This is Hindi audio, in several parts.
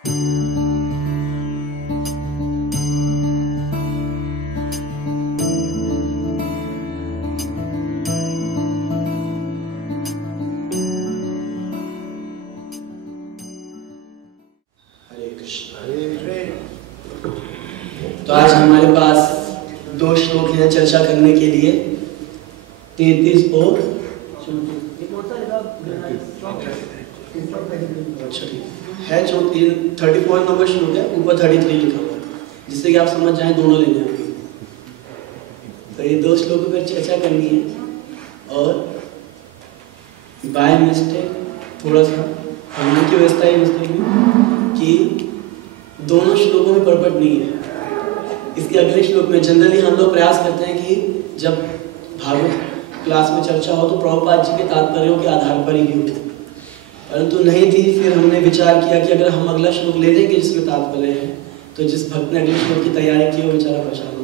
तो आज हमारे पास 2 श्लोक हैं चर्चा करने के लिए, 33 और है जो 34 नंबर श्लोक है, ऊपर 33 लिखा हुआ है, जिससे कि आप समझ जाएं दोनों लेने होंगे। तो ये 2 श्लोकों पर चर्चा करनी है और बाय मिस्टेक थोड़ा सा हमने की व्यवस्था है मिस्टेक कि दोनों श्लोकों में परपट नहीं है। इसके अगले श्लोक में जनरली हम लोग प्रयास करते हैं कि जब भागवत क्लास में चर्चा हो तो प्रभुपाद जी के तात्पर्यों के आधार पर ही हो, परंतु नहीं थी। फिर हमने विचार किया कि अगर हम अगला श्लोक ले लेंगे जिसमें तात्पर्य है तो जिस भक्त ने अगले श्लोक की तैयारी की वो बेचारा परेशान हो।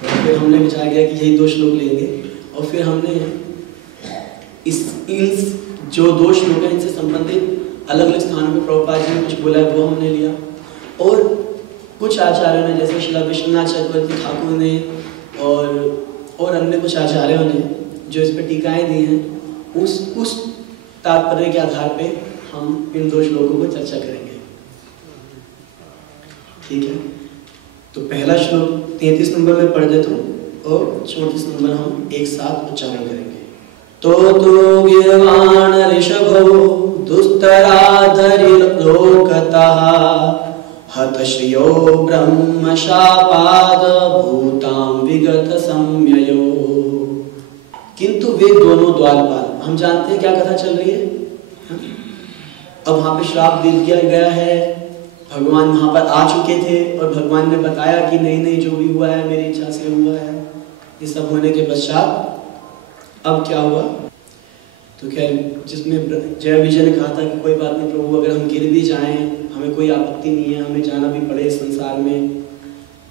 तो फिर हमने विचार किया कि यही 2 श्लोक लेंगे और फिर हमने इन जो 2 श्लोक हैं इनसे संबंधित अलग अलग स्थानों पर प्रभुपाद जी ने कुछ बोला है वो हमने लिया, और कुछ आचार्यों ने जैसे श्री विश्वनाथ चक्रवर्ती ठाकुर ने और अन्य कुछ आचार्यों ने जो इस पर टीकाएं दी हैं उस तात्पर्य के आधार पे हम इन 2 श्लोकों को चर्चा करेंगे। ठीक है, तो पहला श्लोक 33 नंबर में पढ़ देता हूँ और 34 नंबर हम एक साथ उच्चारण करेंगे। तो गिरवाण ऋषभो दुस्तराधरि लोकतः हतश्रियो ब्रह्म शापाद भूतां विगत सम्ययो। किंतु वे दोनों द्वारपाल, हम जानते हैं क्या कथा चल रही है। अब वहां पे श्राप दे दिया गया है, भगवान वहां पर आ चुके थे और भगवान ने बताया कि नहीं जो भी हुआ है मेरी इच्छा से हुआ है। ये सब होने के पश्चात अब क्या हुआ, तो खैर जिसमें जय विजय ने कहा था कि कोई बात नहीं प्रभु, अगर हम गिर भी जाएं हमें कोई आपत्ति नहीं है, हमें जाना भी पड़े संसार में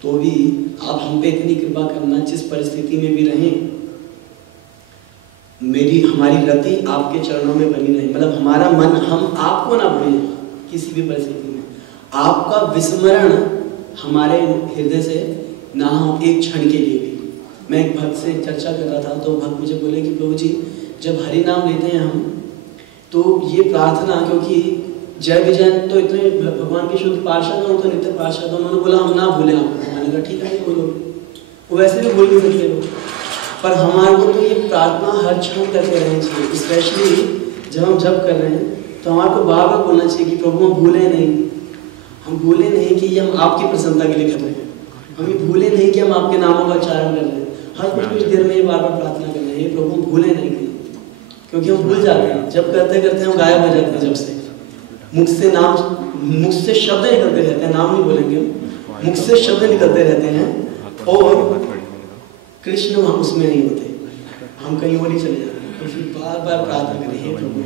तो भी आप हम पे इतनी कृपा करना, जिस परिस्थिति में भी रहें हमारी रति आपके चरणों में बनी रहे। मतलब हमारा मन हम आपको ना भूलें किसी भी परिस्थिति में, आपका विस्मरण हमारे हृदय से ना हो एक क्षण के लिए भी। मैं एक भक्त से चर्चा कर रहा था तो भक्त मुझे बोले कि प्रभु जी जब हरि नाम लेते हैं हम तो ये प्रार्थना, क्योंकि जय विजय तो इतने भगवान के शुद्ध पार्षद हो तो नित्य पार्षद, उन्होंने बोला हम ना भूलें आपको। मैंने कहा ठीक है बोलो, वो वैसे भी भूल नहीं सकते वो, पर हमारे को तो ये प्रार्थना हर क्षण करते रहनी चाहिए। स्पेशली जब हम जप कर रहे हैं तो हमारे को बार बार बोलना चाहिए कि प्रभु हम भूले नहीं कि ये हम आपकी प्रसन्नता के लिए कर रहे हैं, हम ये भूले नहीं कि हम आपके नामों का उच्चारण कर रहे हैं। हर कुछ देर में ये बार बार प्रार्थना कर रहे हैं प्रभु हम भूले नहीं कहीं, क्योंकि हम भूल जाते हैं। जब करते करते हम गायब हो जाते हैं, जब से मुख से शब्द निकलते रहते हैं, नाम नहीं बोलेंगे, मुख से शब्द निकलते रहते हैं और कृष्ण हम उसमें नहीं होते, हम कहीं और ही चले जाते हैं। तो फिर बार बार प्रार्थना करें हे प्रभु।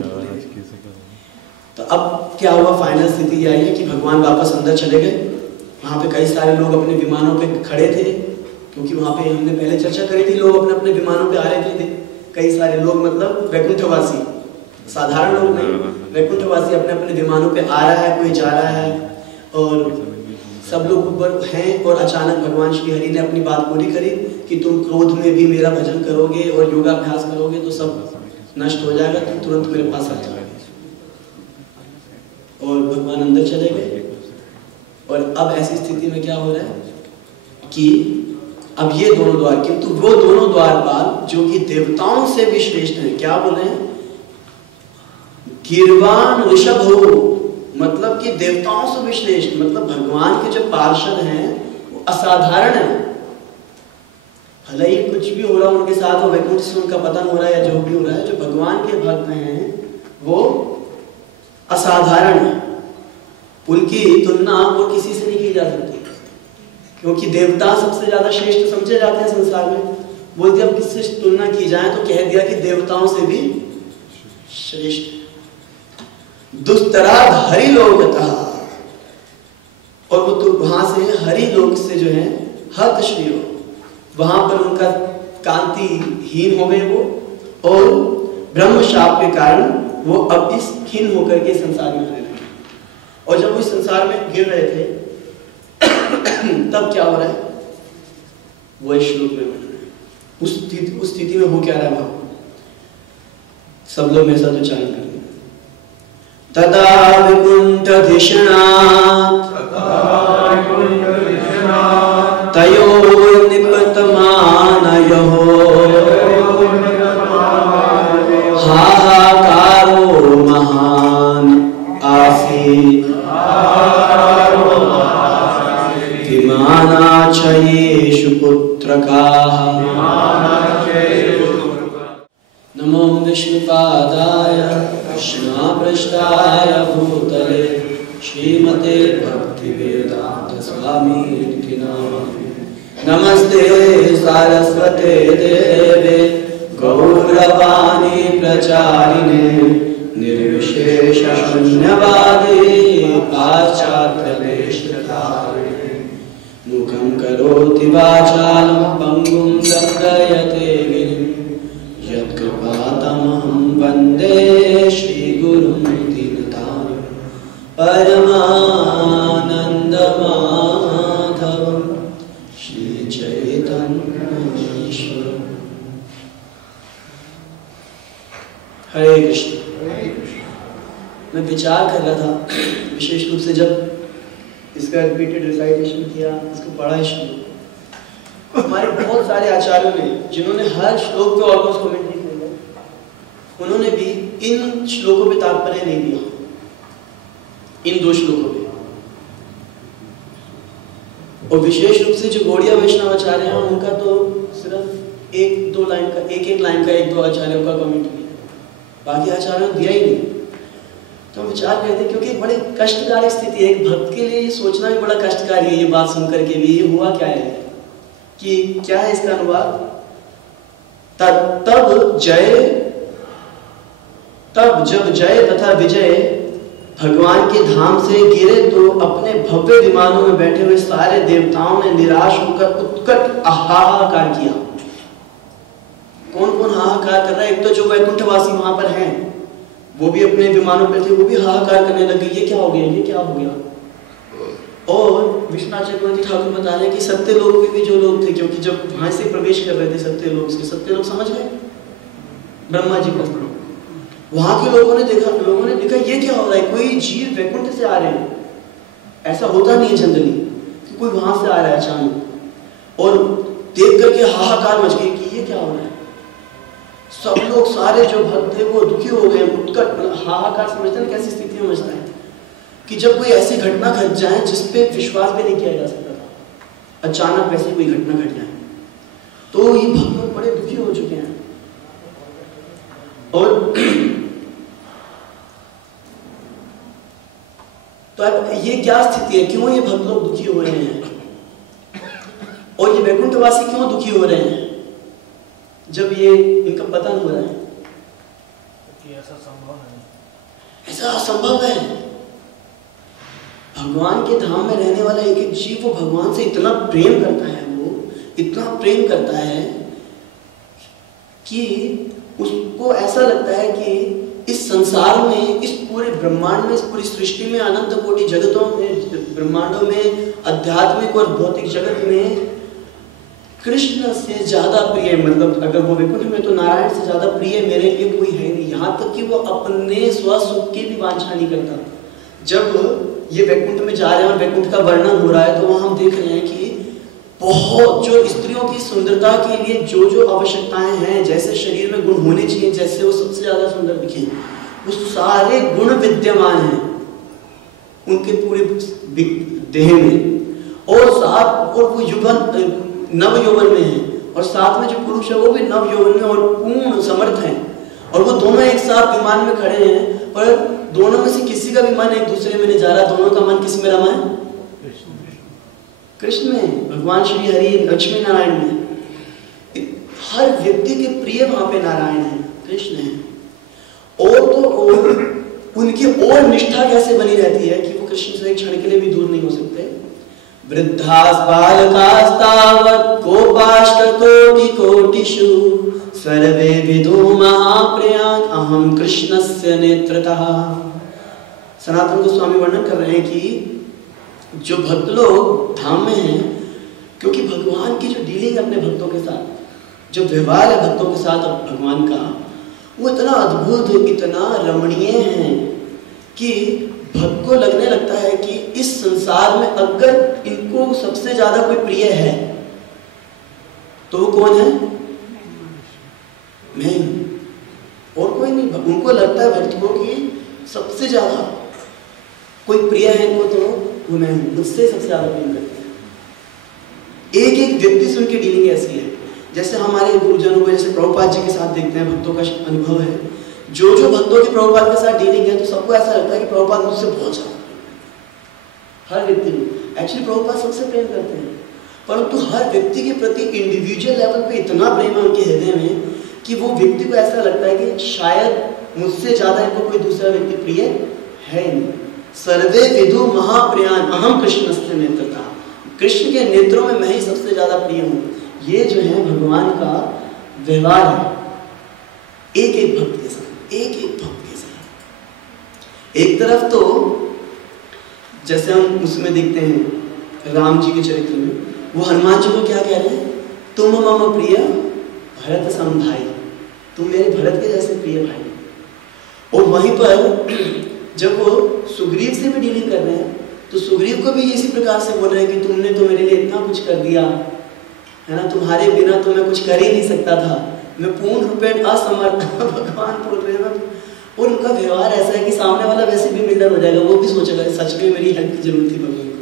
तो अब क्या हुआ, फाइनल स्थिति आई है कि भगवान वापस अंदर चले गए। वहाँ पे कई सारे लोग अपने विमानों पे खड़े थे, क्योंकि वहाँ पे हमने पहले चर्चा करी थी, लोग अपने अपने विमानों पे आ रहे थे। कई सारे लोग मतलब वैकुंठवासी, साधारण लोग नहीं, वैकुंठवासी अपने अपने विमानों पे आ रहा है, कोई जा रहा है और सब लोग ऊपर हैं। और अचानक भगवान श्री हरि ने अपनी बात पूरी करी कि तुम क्रोध में भी मेरा भजन करोगे और योगाभ्यास करोगे तो सब नष्ट हो जाएगा, तुम तुरंत मेरे पास आ जाओगे। और भगवान अंदर चले गए। और अब ऐसी स्थिति में क्या हो रहा है कि अब ये दोनों द्वार, किंतु वो दोनों द्वारपाल जो कि देवताओं से भी श्रेष्ठ हैं, क्या बोल रहे हैं, गिरवान ऋषभ हो, मतलब कि देवताओं से भी श्रेष्ठ, मतलब भगवान के जो पार्षद हैं वो असाधारण है। भले ही कुछ भी हो रहा है उनके साथ, और वैकुंठ से उनका पतन हो रहा है या जो भी हो रहा है, जो भगवान के भक्त हैं वो असाधारण है। उनकी तुलना वो किसी से नहीं की जा सकती, क्योंकि देवता सबसे ज्यादा श्रेष्ठ समझे जाते हैं संसार में। बोलते अब किससे तुलना की जाए तो कह दिया कि देवताओं से भी श्रेष्ठ। दुस्तराद हरि लोकतः, और वो तो वहां से हरि लोक से जो है हत श्री हो, वहां पर उनका कांति हीन हो गए वो, और ब्रह्म शाप के कारण वो अब इस खिन होकर के संसार में रह रहे हैं। और जब वो इस संसार में गिर रहे थे तब क्या हो रहा है, वो इस श्लोक में बन रहा है। उस स्थिति में हो क्या रहा है भाव? सब लोग मेरे साथ उच्चारण करेंगे। तदा विकुंठधिषणात् तयोर्निपतमानयोः हाहाकारो महान् आसीत् विमानाचयेषु पुत्रकाः। नमो विष्णुपादाय कृष्णापृष्ठाय भूतले श्रीमते भक्तिवेदांत स्वामीति नामिने। नमस्ते सारस्वते देवे गौरवाणी प्रचारिणे निर्विशेष शून्यवादी पाश्चात्यदेशतारिणे। मुखं करोति वाचालं पंगुं लङ्घयते गिरिं यत्कृपातमहं वन्दे श्रीगुरुं दीनतारिणं परमानन्दमाधवं श्रीचैतन्येश्वरम्। हरे कृष्ण। मैं विचार कर रहा था विशेष रूप से जब इसका रिपीटेड रिसाइटेशन किया, इसको पढ़ा श्लोक, हमारे बहुत सारे आचार्यों ने जिन्होंने हर श्लोक पे ऑलमोस्ट कमेंट्री किया, उन्होंने भी इन श्लोकों पे तात्पर्य नहीं दिया, इन दो श्लोकों पे। और विशेष रूप से जो गौड़िया वैष्णव आचार्य हैं उनका तो सिर्फ एक दो लाइन का, एक लाइन का, एक दो आचार्यों का कमेंट किया, बाकी आचार्यों ने दिया ही नहीं। तो हम विचार करते क्योंकि बड़े कष्टकारी स्थिति है, एक भक्त के लिए ये सोचना भी बड़ा कष्टकारी है। ये बात सुनकर के भी ये हुआ क्या है कि क्या है इसका अनुवाद? तब जब जय तथा विजय भगवान के धाम से गिरे तो अपने भव्य विमानों में बैठे हुए सारे देवताओं ने निराश होकर उत्कट हाहाकार किया। कौन कौन हाहाकार कर रहा है? एक तो जो वैकुंठवासी वहां पर हैं वो भी अपने विमानों पर थे, वो भी हाहाकार करने लगे, ये क्या हो गया, ये क्या हो गया। और विश्वनाथ चक्रवर्ती ठाकुर बता रहे हैं कि सत्य लोग में भी जो लोग थे, क्योंकि जब वहां से प्रवेश कर रहे थे सत्य लोग समझ गए ब्रह्मा जी को। वहां के लोगों ने देखा ये क्या हो रहा है, कोई जीव वैकुंठ से आ रहे हैं। ऐसा होता नहीं है जनरली कि कोई वहां से आ रहा है अचानक, और देख करके हाहाकार मच गई कि ये क्या हो रहा है। सब लोग, सारे जो भक्त थे वो दुखी हो गए, उत्कट हाहाकार। समझते हैं कैसी स्थिति में मचता है कि जब कोई ऐसी घटना घट जाए जिस पे विश्वास भी नहीं किया जा सकता था, अचानक वैसी कोई घटना घट जाए, तो ये भक्त लोग बड़े दुखी हो चुके हैं। और तो अब ये क्या स्थिति है, क्यों ये भक्त लोग दुखी हो रहे हैं और ये वैकुंठवासी क्यों दुखी हो रहे हैं जब ये इनका पतन हो रहा है? ऐसा संभव नहीं, ऐसा असंभव है। भगवान के धाम में रहने वाला एक एक जीव वो भगवान से इतना प्रेम करता है, वो इतना प्रेम करता है कि उसको ऐसा लगता है कि इस संसार में, इस पूरे ब्रह्मांड में, इस पूरी सृष्टि में, अनंत कोटि जगतों में, ब्रह्मांडों में, आध्यात्मिक और भौतिक जगत में कृष्ण से ज्यादा प्रिय, मतलब अगर वो वैकुंठ में तो नारायण से ज्यादा प्रिय मेरे लिए कोई है नहीं। यहाँ तक कि वो अपने स्वसुख की भी वांछा नहीं करता। जब ये वैकुंठ में जा रहे हैं और वैकुंठ का वर्णन हो रहा है तो वहाँ हम देख रहे हैं कि बहुत जो स्त्रियों की सुंदरता के लिए जो जो आवश्यकताएं हैं, जैसे शरीर में गुण होने चाहिए, जैसे वो सबसे ज्यादा सुंदर दिखे, वो सारे गुण विद्यमान हैं उनके पूरे देह में। और साथ और वो युगन नव यौवन में है, और साथ में जो पुरुष है वो भी नव यौवन में और पूर्ण समर्थ है, और वो दोनों एक साथ विमान में खड़े हैं, पर दोनों में से किसी का भी मन एक दूसरे में नहीं जा रहा, दोनों का मन किस में रमा है? कृष्ण में, भगवान श्री हरि लक्ष्मी नारायण में। हर व्यक्ति के प्रिय वहां पे नारायण है, कृष्ण है। और तो और उनकी और निष्ठा कैसे बनी रहती है कि वो कृष्ण से एक क्षण के लिए भी दूर नहीं हो सकते। वृद्धास बालकास्तावत् कोपाष्टकोटि कोटिषु सर्वे विदु महाप्रियान् अहं कृष्णस्य नेत्रतः। सनातन गोस्वामी वर्णन कर रहे हैं कि जो भक्त लोग धाम में हैं, क्योंकि भगवान की जो डीलिंग है अपने भक्तों के साथ, जो व्यवहार है भक्तों के साथ भगवान का, वो इतना अद्भुत, इतना रमणीय है कि भक्त को लगने लगता है कि इस संसार में अगर इनको सबसे ज्यादा कोई प्रिय है तो वो कौन है? मैं हूं, और कोई नहीं। उनको लगता है भक्त को कि सबसे ज्यादा कोई प्रिय है इनको तो वो मैं हूं, मुझसे सबसे ज्यादा प्रेम करते हैं। एक एक व्यक्ति से उनकी डीलिंग ऐसी है। जैसे हमारे गुरुजनों को, जैसे प्रभुपाद जी के साथ देखते हैं, भक्तों का अनुभव है, जो जो भक्तों की प्रभुपाद के साथ डीलिंग है तो सबको ऐसा लगता है कि प्रभुपाद मुझसे बहुत ज्यादा प्रेम। हर व्यक्ति को एक्चुअली प्रभुपाद सबसे प्रेम करते हैं, परंतु हर व्यक्ति के प्रति इंडिविजुअल लेवल पे इतना प्रेम है उनके हृदय में कि वो व्यक्ति को ऐसा लगता है कि शायद मुझसे ज्यादा इनको कोई दूसरा व्यक्ति प्रिय है नहीं। सर्वे विदु महाप्रियान अहम कृष्णस्य नेत्रता, कृष्ण के नेत्रों में मैं ही सबसे ज्यादा प्रिय हूँ। ये जो है भगवान का व्यवहार है एक एक भक्त के साथ, एक एक भक्त के साथ। एक तरफ तो जैसे हम उसमें देखते हैं राम जी के चरित्र में, वो हनुमान जी को क्या कह रहे हैं? तुम मम प्रिय भरत सम भाई, तुम मेरे भरत के जैसे प्रिय भाई। और वहीं पर जब वो सुग्रीव से भी डीलिंग कर रहे हैं तो सुग्रीव को भी इसी प्रकार से बोल रहे हैं कि तुमने तो मेरे लिए इतना कुछ कर दिया है ना, तुम्हारे बिना तो मैं कुछ कर ही नहीं सकता था, मैं पूर्ण रूपेण असमर्थ भगवान बोल रहे हैं। और उनका व्यवहार ऐसा है कि सामने वाला वैसे भी मिलर हो जाएगा, वो भी सोचेगा सच में मेरी हेल्प की जरूरत थी भगवान को।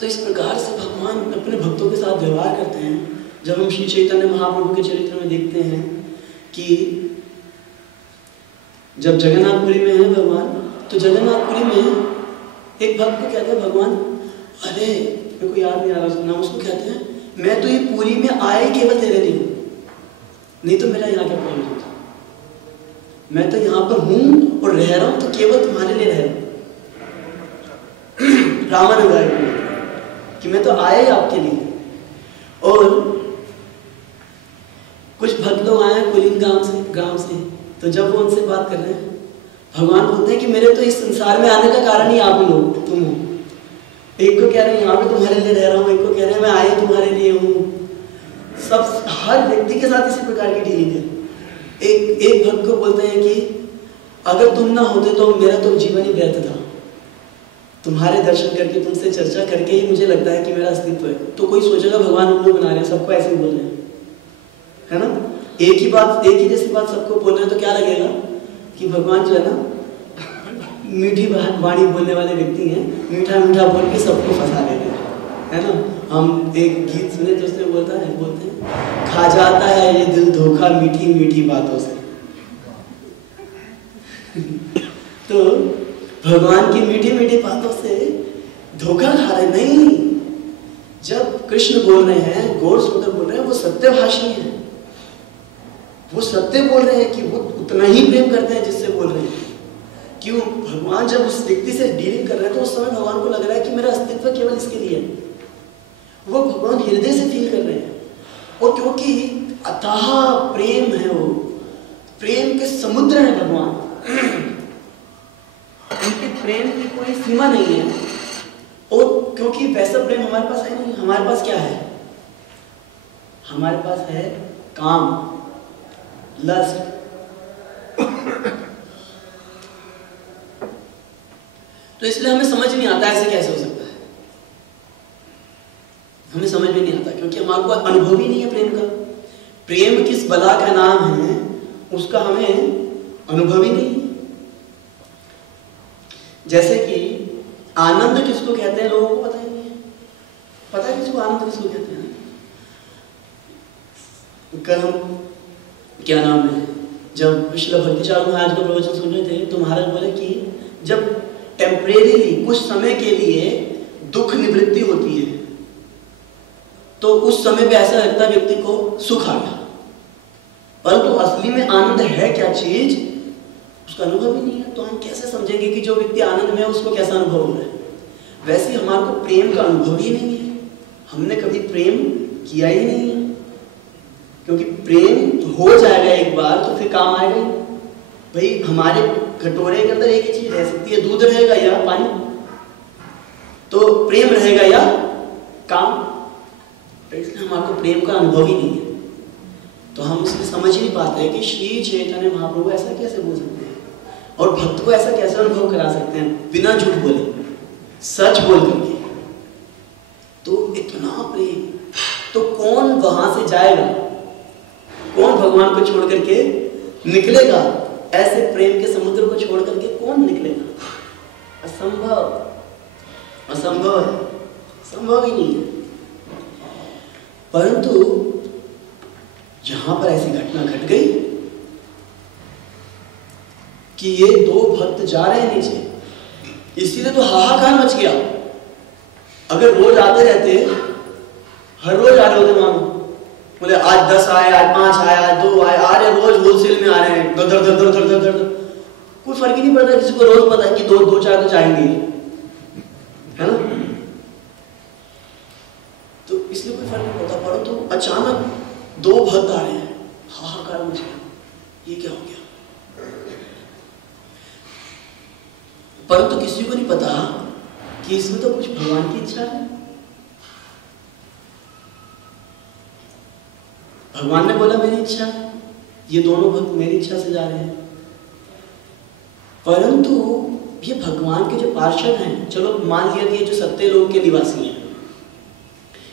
तो इस प्रकार से भगवान अपने भक्तों के साथ व्यवहार करते हैं। जब हम श्री चैतन्य महाप्रभु के चरित्र में देखते हैं कि जब जगन्नाथपुरी में है भगवान, तो जगन्नाथपुरी में एक भक्त को कहते हैं भगवान, अरे मेरे को याद नहीं आ रहा उसका नाम, उसको कहते हैं मैं तो ये पुरी में आए केवल तेरे लिए हूँ, नहीं तो मेरा यहाँ क्या प्रॉब्लम होता, मैं तो यहाँ पर हूँ और रह रहा हूँ तो केवल तुम्हारे लिए रह रहा हूँ। रामानुज कि मैं तो आया ही आपके लिए। और कुछ भक्त लोग आए कुलीन गांव से, तो जब वो उनसे बात कर रहे हैं, भगवान बोलते हैं कि मेरे तो इस संसार में आने का कारण ही आप लोग, तुम हो। एक को कह रहे हैं यहाँ पे तुम्हारे लिए रह रहा हूँ, एक को कह रहे हैं मैं आया तुम्हारे लिए हूँ। सब हर व्यक्ति के साथ इसी प्रकार की डीलिंग है। एक भक्त को बोलते हैं कि अगर तुम ना होते तो मेरा तो जीवन ही व्यर्थ था, तुम्हारे दर्शन करके, तुमसे चर्चा करके ही मुझे लगता है कि मेरा अस्तित्व है। तो कोई सोचेगा भगवान उनको बना रहे हैं, सबको ऐसे ही बोल रहे हैं, है ना, एक ही बात, एक ही जैसी बात सबको बोल रहे हैं, तो क्या लगेगा कि भगवान जो है ना मीठी वाणी बोलने वाले व्यक्ति हैं, मीठा मीठा बोल के सबको फंसा लेते हैं, है ना। हम एक गीत सुने तो उसमें बोलते हैं खा जाता है ये दिल धोखा मीठी मीठी बातों से। तो भगवान की मीठी मीठी बातों से धोखा खा रहे नहीं। जब कृष्ण बोल रहे हैं, गौर सुंदर बोल रहे हैं, वो सत्यभाषी हैं, वो सत्य बोल रहे हैं कि वो उतना ही प्रेम करते हैं जिससे बोल रहे हैं। क्यों? भगवान जब उस व्यक्ति से डीलिंग कर रहे हैं तो उस समय भगवान को लग रहा है कि मेरा अस्तित्व केवल इसके लिए है। वो भगवान हृदय से फील कर रहे हैं, और क्योंकि अथाह प्रेम है, वो प्रेम के समुद्र है भगवान, उनके प्रेम की कोई सीमा नहीं है। और क्योंकि वैसा प्रेम हमारे पास है नहीं, हमारे पास क्या है? हमारे पास है काम, लस्ट। तो इसलिए हमें समझ नहीं आता ऐसे कैसे हो सकता है, हमें समझ में नहीं आता, क्योंकि हमारे को अनुभव ही नहीं है प्रेम का। प्रेम किस बला का नाम है उसका हमें अनुभव ही नहीं है। जैसे कि आनंद किसको कहते हैं लोगों को पता ही नहीं है। पता है किसको आनंद किसको कहते हैं? कल हम क्या नाम है, जब श्रील भक्तिचार्य महाराज का प्रवचन सुन रहे थे तो महाराज बोले कि जब टेम्परेरीली कुछ समय के लिए दुख निवृत्ति होती है तो उस समय पे ऐसा लगता है व्यक्ति को सुख आ गया, परंतु असली में आनंद है क्या चीज उसका अनुभव ही नहीं है। तो हम कैसे समझेंगे कि जो व्यक्ति आनंद में है उसको कैसा अनुभव हो रहा है? वैसे ही हमारे को प्रेम का अनुभव ही नहीं है, हमने कभी प्रेम किया ही नहीं है, क्योंकि प्रेम हो जाएगा एक बार तो फिर काम आएगा ही। भाई हमारे कटोरे के अंदर एक ही चीज रह सकती है, दूध रहेगा या पानी, तो प्रेम रहेगा या काम। इसलिए हमारे को प्रेम का अनुभव ही नहीं है, तो हम इसलिए समझ ही नहीं पाते हैं कि श्री चैतन्य महाप्रभु ऐसा कैसे बोल सकते हैं और भक्त को ऐसा कैसे अनुभव करा सकते हैं बिना झूठ बोले, सच बोल करके। तो इतना प्रेम, तो कौन वहां से जाएगा, कौन भगवान को छोड़ करके निकलेगा? ऐसे प्रेम के समुद्र को छोड़ करके कौन निकलेगा? असंभव, असंभव है, संभव ही नहीं है। परंतु जहां पर ऐसी घटना घट गई कि ये दो भक्त जा रहे हैं नीचे, इसीलिए तो हाहाकार मच गया। अगर रोज आते रहते, हर रोज आ रहे होते मानो, बोले आज 10 आए, आज 5 आए, आज 2 आए, आ रहे रोज होलसेल में आ रहे हैं, दर दर दर दर दर दर, कोई फर्क ही नहीं पड़ता। किसी को रोज पता है कि 2-4 तो जाएंगे, है ना? तो इसलिए कोई फर्क नहीं पड़ता। परंतु तो अचानक 2 भक्त आ रहे हैं, हाहाकार मच गया, ये क्या हो गया? परंतु किसी को नहीं पता कि इसमें तो कुछ भगवान की इच्छा है। भगवान ने बोला मेरी इच्छा है, ये दोनों भक्त मेरी इच्छा से जा रहे हैं। परंतु ये भगवान के जो पार्षद हैं, चलो मान लिया कि ये जो सत्य लोक के निवासी हैं,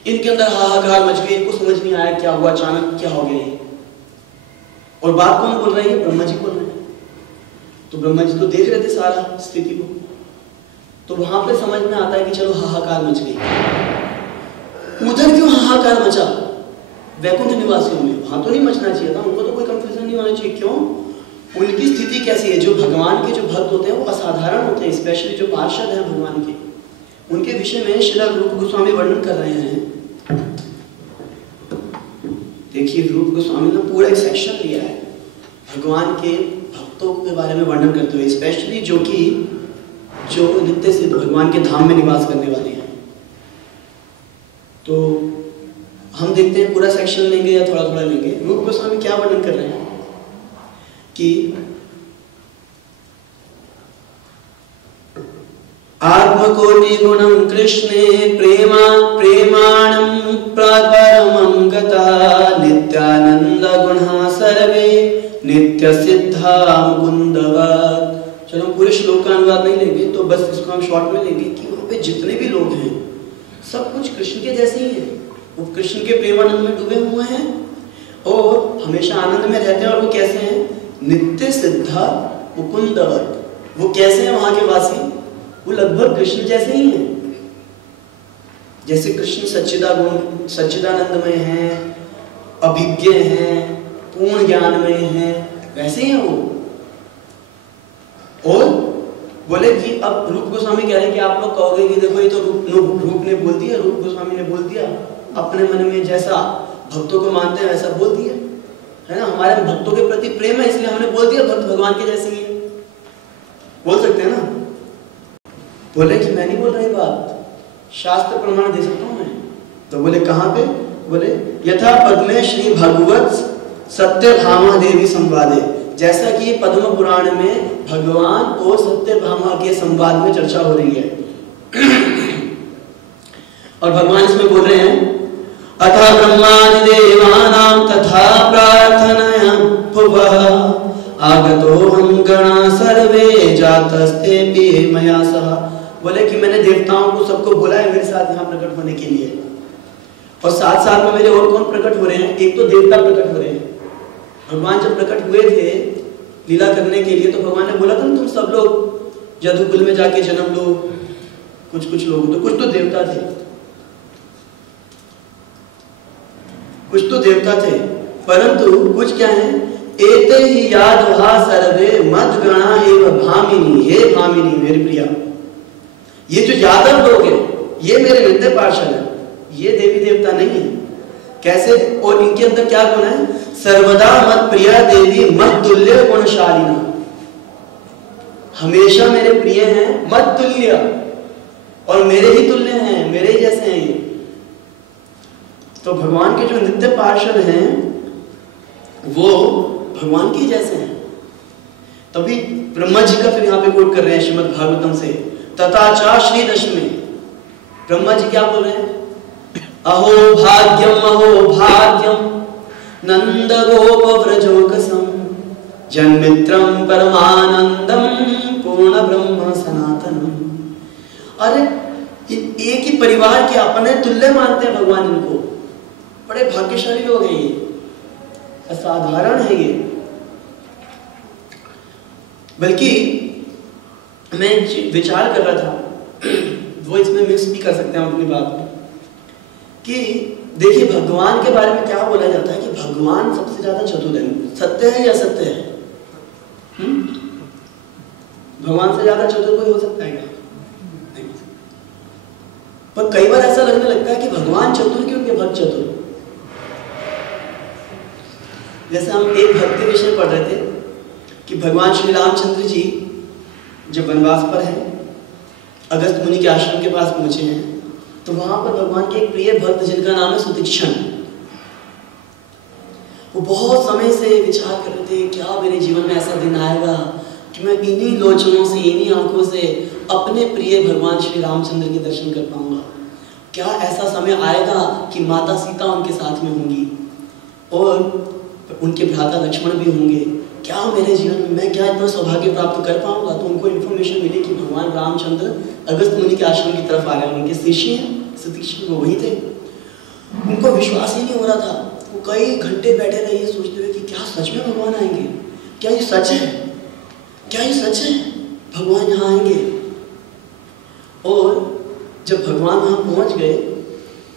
इनके अंदर हाहाकार मच गई, इनको समझ नहीं आया क्या हुआ, अचानक क्या हो गया। और बात कौन बोल रही है? ब्रह्मा जी बोल रहे हैं। तो ब्रह्मा जी तो देख रहे थे सारा स्थिति को, तो वहां पे समझ में आता है कि चलो हाहाकार मच गई। उधर क्यों हाहाकार मचा? वैकुंठ निवासियों में वहां तो नहीं मचना चाहिए था, उनको तो कोई कंफ्यूजन नहीं होना चाहिए। क्यों? उनकी स्थिति कैसी है? जो भगवान के जो भक्त होते हैं वो असाधारण होते हैं, स्पेशली जो पार्षद हैं भगवान के, उनके विषय में श्रील रूप गोस्वामी वर्णन कर रहे हैं। देखिए रूप गोस्वामी ने पूरा एक सेक्शन लिया है भगवान के भक्तों के बारे में वर्णन करते हुए, स्पेशली जो नित्य सिद्ध भगवान के धाम में निवास करने वाले हैं। तो हम देखते हैं पूरा सेक्शन लेंगे या थोड़ा थोड़ा लेंगे। रूप गोस्वामी क्या वर्णन कर रहे हैं कि आत्मकोटि गुणं कृष्णे प्रेमाणं परमं गता नित्यानंद गुणा सर्वे नित्य सिद्धा मुकुंदवत्। चलो हम पूरे श्लोक का अनुवाद नहीं लेंगे, तो बस इसको हम शॉर्ट में लेंगे कि वहाँ पे जितने भी लोग हैं सब कुछ कृष्ण के जैसे ही हैं। वो कृष्ण के प्रेमानंद में डूबे हुए हैं और हमेशा आनंद में रहते हैं। और वो कैसे हैं? नित्य सिद्धा मुकुंदवत्। वो कैसे हैं वहां के वासी? वो लगभग कृष्ण जैसे ही हैं। जैसे कृष्ण सच्चिदानंदमय हैं, अभिज्ञ हैं, पूर्ण ज्ञानमय हैं, वैसे ही हैं वो। और बोले कि अब रूप गोस्वामी कह रहे हैं कि आप लोग कहोगे कि देखो ये तो रूप ने बोल दिया, रूप गोस्वामी ने बोल दिया, अपने मन में जैसा भक्तों को मानते हैं वैसा बोल दिया, है ना? हमारे भक्तों के प्रति प्रेम है इसलिए हमने बोल दिया भक्त भगवान के जैसे ही बोल सकते हैं ना। बोले कि मैं नहीं बोल रही बात, शास्त्र प्रमाण दे सकता हूं मैं। तो बोले कहां पे? बोले यथा पद्मे श्री भगवत सत्यभामा देवी संवादे, जैसा कि पद्म पुराण में भगवान और सत्यभामा के संवाद में चर्चा हो रही है। और भगवान इसमें बोल रहे हैं अथा ब्रह्मादि देवानां तथा प्रार्थनया भुवः आगतो हम गणा सर्वे जातस्ते पि मया सह। बोले कि मैंने देवताओं को सबको बोला है मेरे साथ यहाँ प्रकट होने के लिए, और साथ साथ में मेरे और कौन प्रकट हो रहे हैं? एक तो देवता प्रकट हो रहे हैं। भगवान जब प्रकट हुए थे लीला करने के लिए तो भगवान ने बोला था तुम सब लोग यदुकुल में जाके जन्म लो। कुछ लोग तो कुछ तो देवता थे, कुछ तो देवता थे, परंतु कुछ क्या है? एते ही यादवा सर्वे मद गणा एव भामिनी। हे भामिनी मेरी प्रिया, ये जो यादव लोग हैं ये मेरे नित्य पार्षद हैं, ये देवी देवता नहीं है। कैसे? और इनके अंदर क्या गुण है? सर्वदा मत प्रिया देवी मत तुल्य गुणशालिना, हमेशा मेरे प्रिय हैं, मत तुल्य, और मेरे ही तुल्य हैं, मेरे ही जैसे हैं ये। तो भगवान के जो नित्य पार्षद हैं वो भगवान के जैसे हैं। तभी ब्रह्मा जी का फिर यहाँ पे कोट कर रहे हैं श्रीमद् भागवतम से, तथा च श्री दशमे। ब्रह्मा जी क्या बोल रहे हैं? अहो भाग्यम नंद गोप व्रजोकसम जन्मित्रम परमानंदम पूर्ण ब्रह्म सनातनम। अरे एक ही परिवार के अपने तुल्य मानते हैं भगवान इनको। बड़े भाग्यशाली लोग हैं ये, असाधारण है ये। बल्कि मैं विचार कर रहा था, वो इसमें मिक्स भी कर सकते हैं अपनी बात में, कि देखिए भगवान के बारे में क्या बोला जाता है कि भगवान सबसे ज्यादा चतुर है। सत्य है या असत्य है? भगवान से ज्यादा चतुर कोई हो सकता है क्या? नहीं। पर कई बार ऐसा लगने लगता है कि भगवान चतुर क्यों कि भक्त चतुर। जैसे हम एक भक्ति विषय पढ़ रहे थे कि भगवान श्री रामचंद्र जी जब वनवास पर हैं, अगस्त मुनि के आश्रम के पास पहुंचे हैं, तो वहां पर भगवान के एक प्रिय भक्त जिनका नाम है सुतीक्षण, वो बहुत समय से विचार कर रहे थे क्या मेरे जीवन में ऐसा दिन आएगा कि मैं इन्हीं लोचनों से, इन्हीं आंखों से अपने प्रिय भगवान श्री रामचंद्र के दर्शन कर पाऊंगा। क्या ऐसा समय आएगा कि माता सीता उनके साथ में होंगी और उनके भ्राता लक्ष्मण भी होंगे। क्या मेरे जीवन में मैं क्या इतना सौभाग्य प्राप्त कर पाऊंगा? तो उनको इन्फॉर्मेशन मिली कि भगवान रामचंद्र अगस्त मुनि के आश्रम की तरफ आ रहे हैं। उनके शिष्य हैं सुतीक्षण, वो वही थे। उनको विश्वास ही नहीं हो रहा था। वो कई घंटे बैठे रहे ये सोचते हुए कि क्या सच में भगवान आएंगे? क्या ये सच है? क्या ये सच है भगवान यहाँ आएंगे? और जब भगवान वहां पहुंच गए,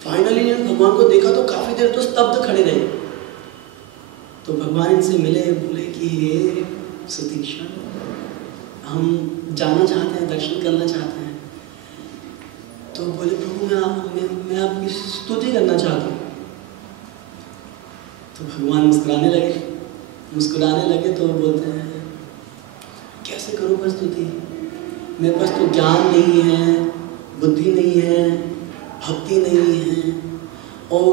फाइनली भगवान को देखा तो काफी देर तो स्तब्ध खड़े रहे। तो भगवान इनसे मिले, बोले कि हे सुतीक्षण, हम जाना चाहते हैं, दर्शन करना चाहते हैं। तो बोले प्रभु मैं आपकी स्तुति करना चाहता हूँ। तो भगवान मुस्कुराने लगे तो बोलते हैं कैसे करूँ मैं स्तुति? मेरे पास तो ज्ञान नहीं है, बुद्धि नहीं है, भक्ति नहीं है। और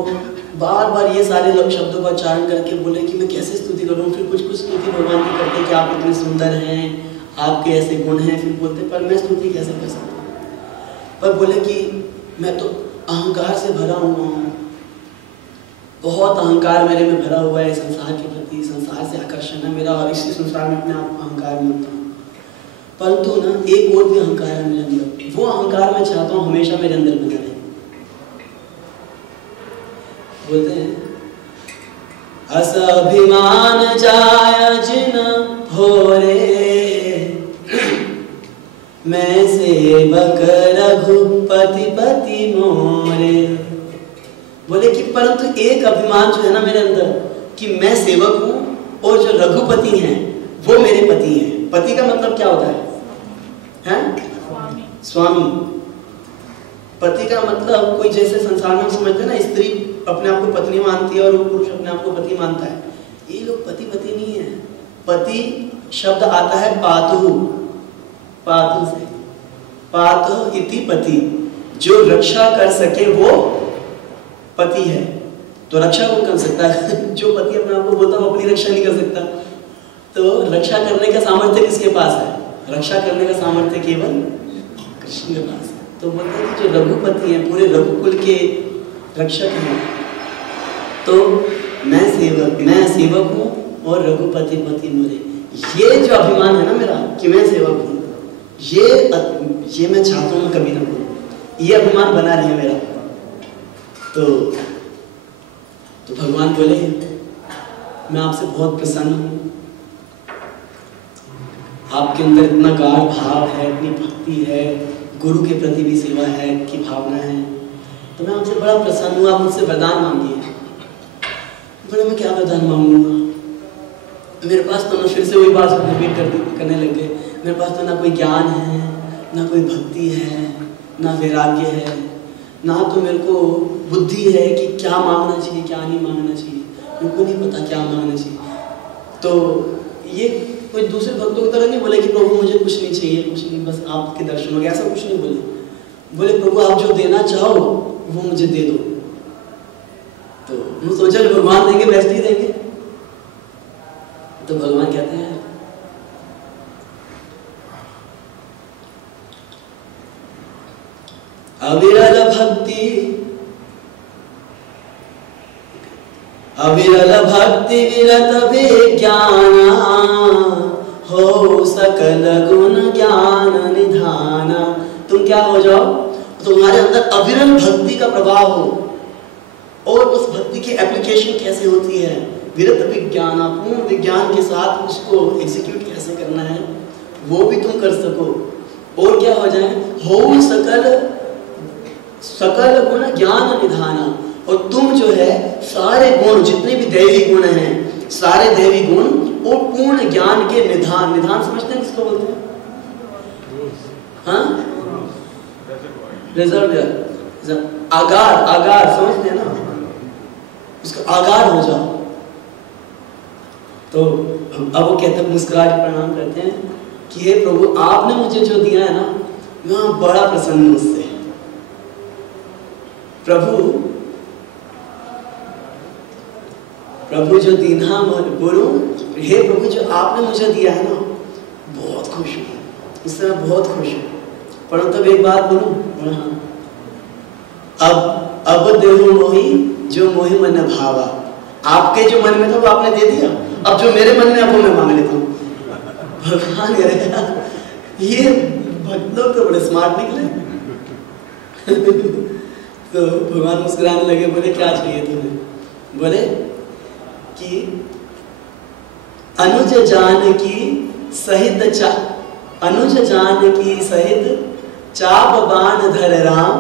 बार बार ये सारे लोग शब्दों का उच्चारण करके बोले कि मैं कैसे स्तुति करूं। फिर कुछ स्तुति भगवान की करते कि आप इतने सुंदर हैं, आपके ऐसे गुण हैं। फिर बोलते पर मैं स्तुति कैसे कर सकता हूँ? पर बोले कि मैं तो अहंकार से भरा हुआ हूँ, बहुत अहंकार मेरे में भरा हुआ है संसार के प्रति, संसार से आकर्षण है मेरा और इसी संसार में अपने आप अहंकार मानता हूँ। परंतु ना एक और भी अहंकार है मेरे अंदर, वो अहंकार मैं चाहता हूँ हमेशा मेरे अंदर बना रहे। बोलते हैं असभिमान जाय जिन भोरे, मैं सेवक रघुपति पति मोरे। बोले कि परंतु एक अभिमान जो है ना मेरे अंदर कि मैं सेवक हूं और जो रघुपति हैं वो मेरे पति हैं। पति का मतलब क्या होता है? स्वामी। पति का मतलब कोई जैसे संसार में समझते हैं ना, स्त्री अपने आप को पत्नी मानती है और पुरुष अपने आप को पति मानता है। ये लोग पति पति नहीं है। पति शब्द आता है पातु, पातु से, पातु इति पति। जो रक्षा कर सके वो पति है। तो रक्षा कौन कर सकता है? जो पति अपने आप को बोलता है वो अपनी रक्षा नहीं कर सकता। तो रक्षा करने का सामर्थ्य किसके पास है? रक्षा करने का सामर्थ्य केवल कृष्ण के पास है। तो बोलते हैं कि जो रघुपति हैं, पूरे रघुकुल के रक्षक हैं। तो मैं सेवक हूँ और रघुपति पति मोरे। ये जो अभिमान है ना मेरा कि मैं सेवक हूँ, ये मैं चाहता हूँ कभी ना भूलूं। ये अभिमान बना रहे मेरा। तो भगवान बोले मैं आपसे बहुत प्रसन्न हूँ, आपके अंदर इतना गाढ़ भाव है, इतनी भक्ति है, गुरु के प्रति भी सेवा है की भावना है, तो मैं आपसे बड़ा प्रसन्न हूँ। आप मुझसे वरदान मांगिए। बोले मैं क्या वरदान मांगूंगा? मेरे पास तो ना, फिर से वही बात रिपीट करने लग गए, मेरे पास तो ना कोई ज्ञान है, ना कोई भक्ति है, ना वैराग्य है, ना तो मेरे को बुद्धि है कि क्या मांगना चाहिए क्या नहीं मांगना चाहिए। मेरे को नहीं पता क्या मांगना चाहिए। तो ये कोई दूसरे भक्तों की तरह नहीं बोले कि प्रभु मुझे कुछ नहीं चाहिए, कुछ नहीं, बस आपके दर्शन हो गए, ऐसा कुछ नहीं बोले। बोले प्रभु आप जो देना चाहो वो मुझे दे दो। तो हम सोचा कि भगवान देंगे बेस्ट ही देंगे। तो भगवान कहते हैं अविरल भक्ति विरत विज्ञाना हो सकल गुण ज्ञान निधाना। तुम क्या हो जाओ, तुम्हारे अंदर अविरल भक्ति का प्रभाव हो। और उस भक्ति की एप्लीकेशन कैसे होती है, विरत विज्ञाना, पूर्ण विज्ञान के साथ उसको एग्जीक्यूट कैसे करना है वो भी तुम कर सको। और क्या हो जाए, हो सकल गुण ज्ञान निधाना, और तुम जो है सारे गुण, जितने भी दैवी गुण हैं, सारे दैवी गुण और पूर्ण ज्ञान के निधान। निधान समझते हैं किसको बोलते हैं? हाँ, रिजर्व, आगार समझते हैं ना, उसका आगार हो जाओ। तो अब वो कहते हैं, मुस्कुरा के प्रणाम करते हैं कि हे प्रभु, आपने मुझे जो दिया है ना, मैं बड़ा प्रसन्न हूं उससे। प्रभु जो दीना बोलो, हे प्रभु जो आपने मुझे दिया है ना, बहुत खुश हूँ, इससे मैं बहुत खुश हूँ। परंतु एक बात बोलूं, अब देहु मोही जो मोहि मन भावा। आपके जो मन में था वो आपने दे दिया, अब जो मेरे मन में है वो मैं मांग लेता हूँ। भगवान कह रहे हैं, ये भक्त लोग तो बड़े स्मार्ट निकले। तो भगवान मुस्कुराने लगे, बोले क्या चाहिए तुम्हें? बोले कि अनुज जान की सहित चाप बाण धर राम,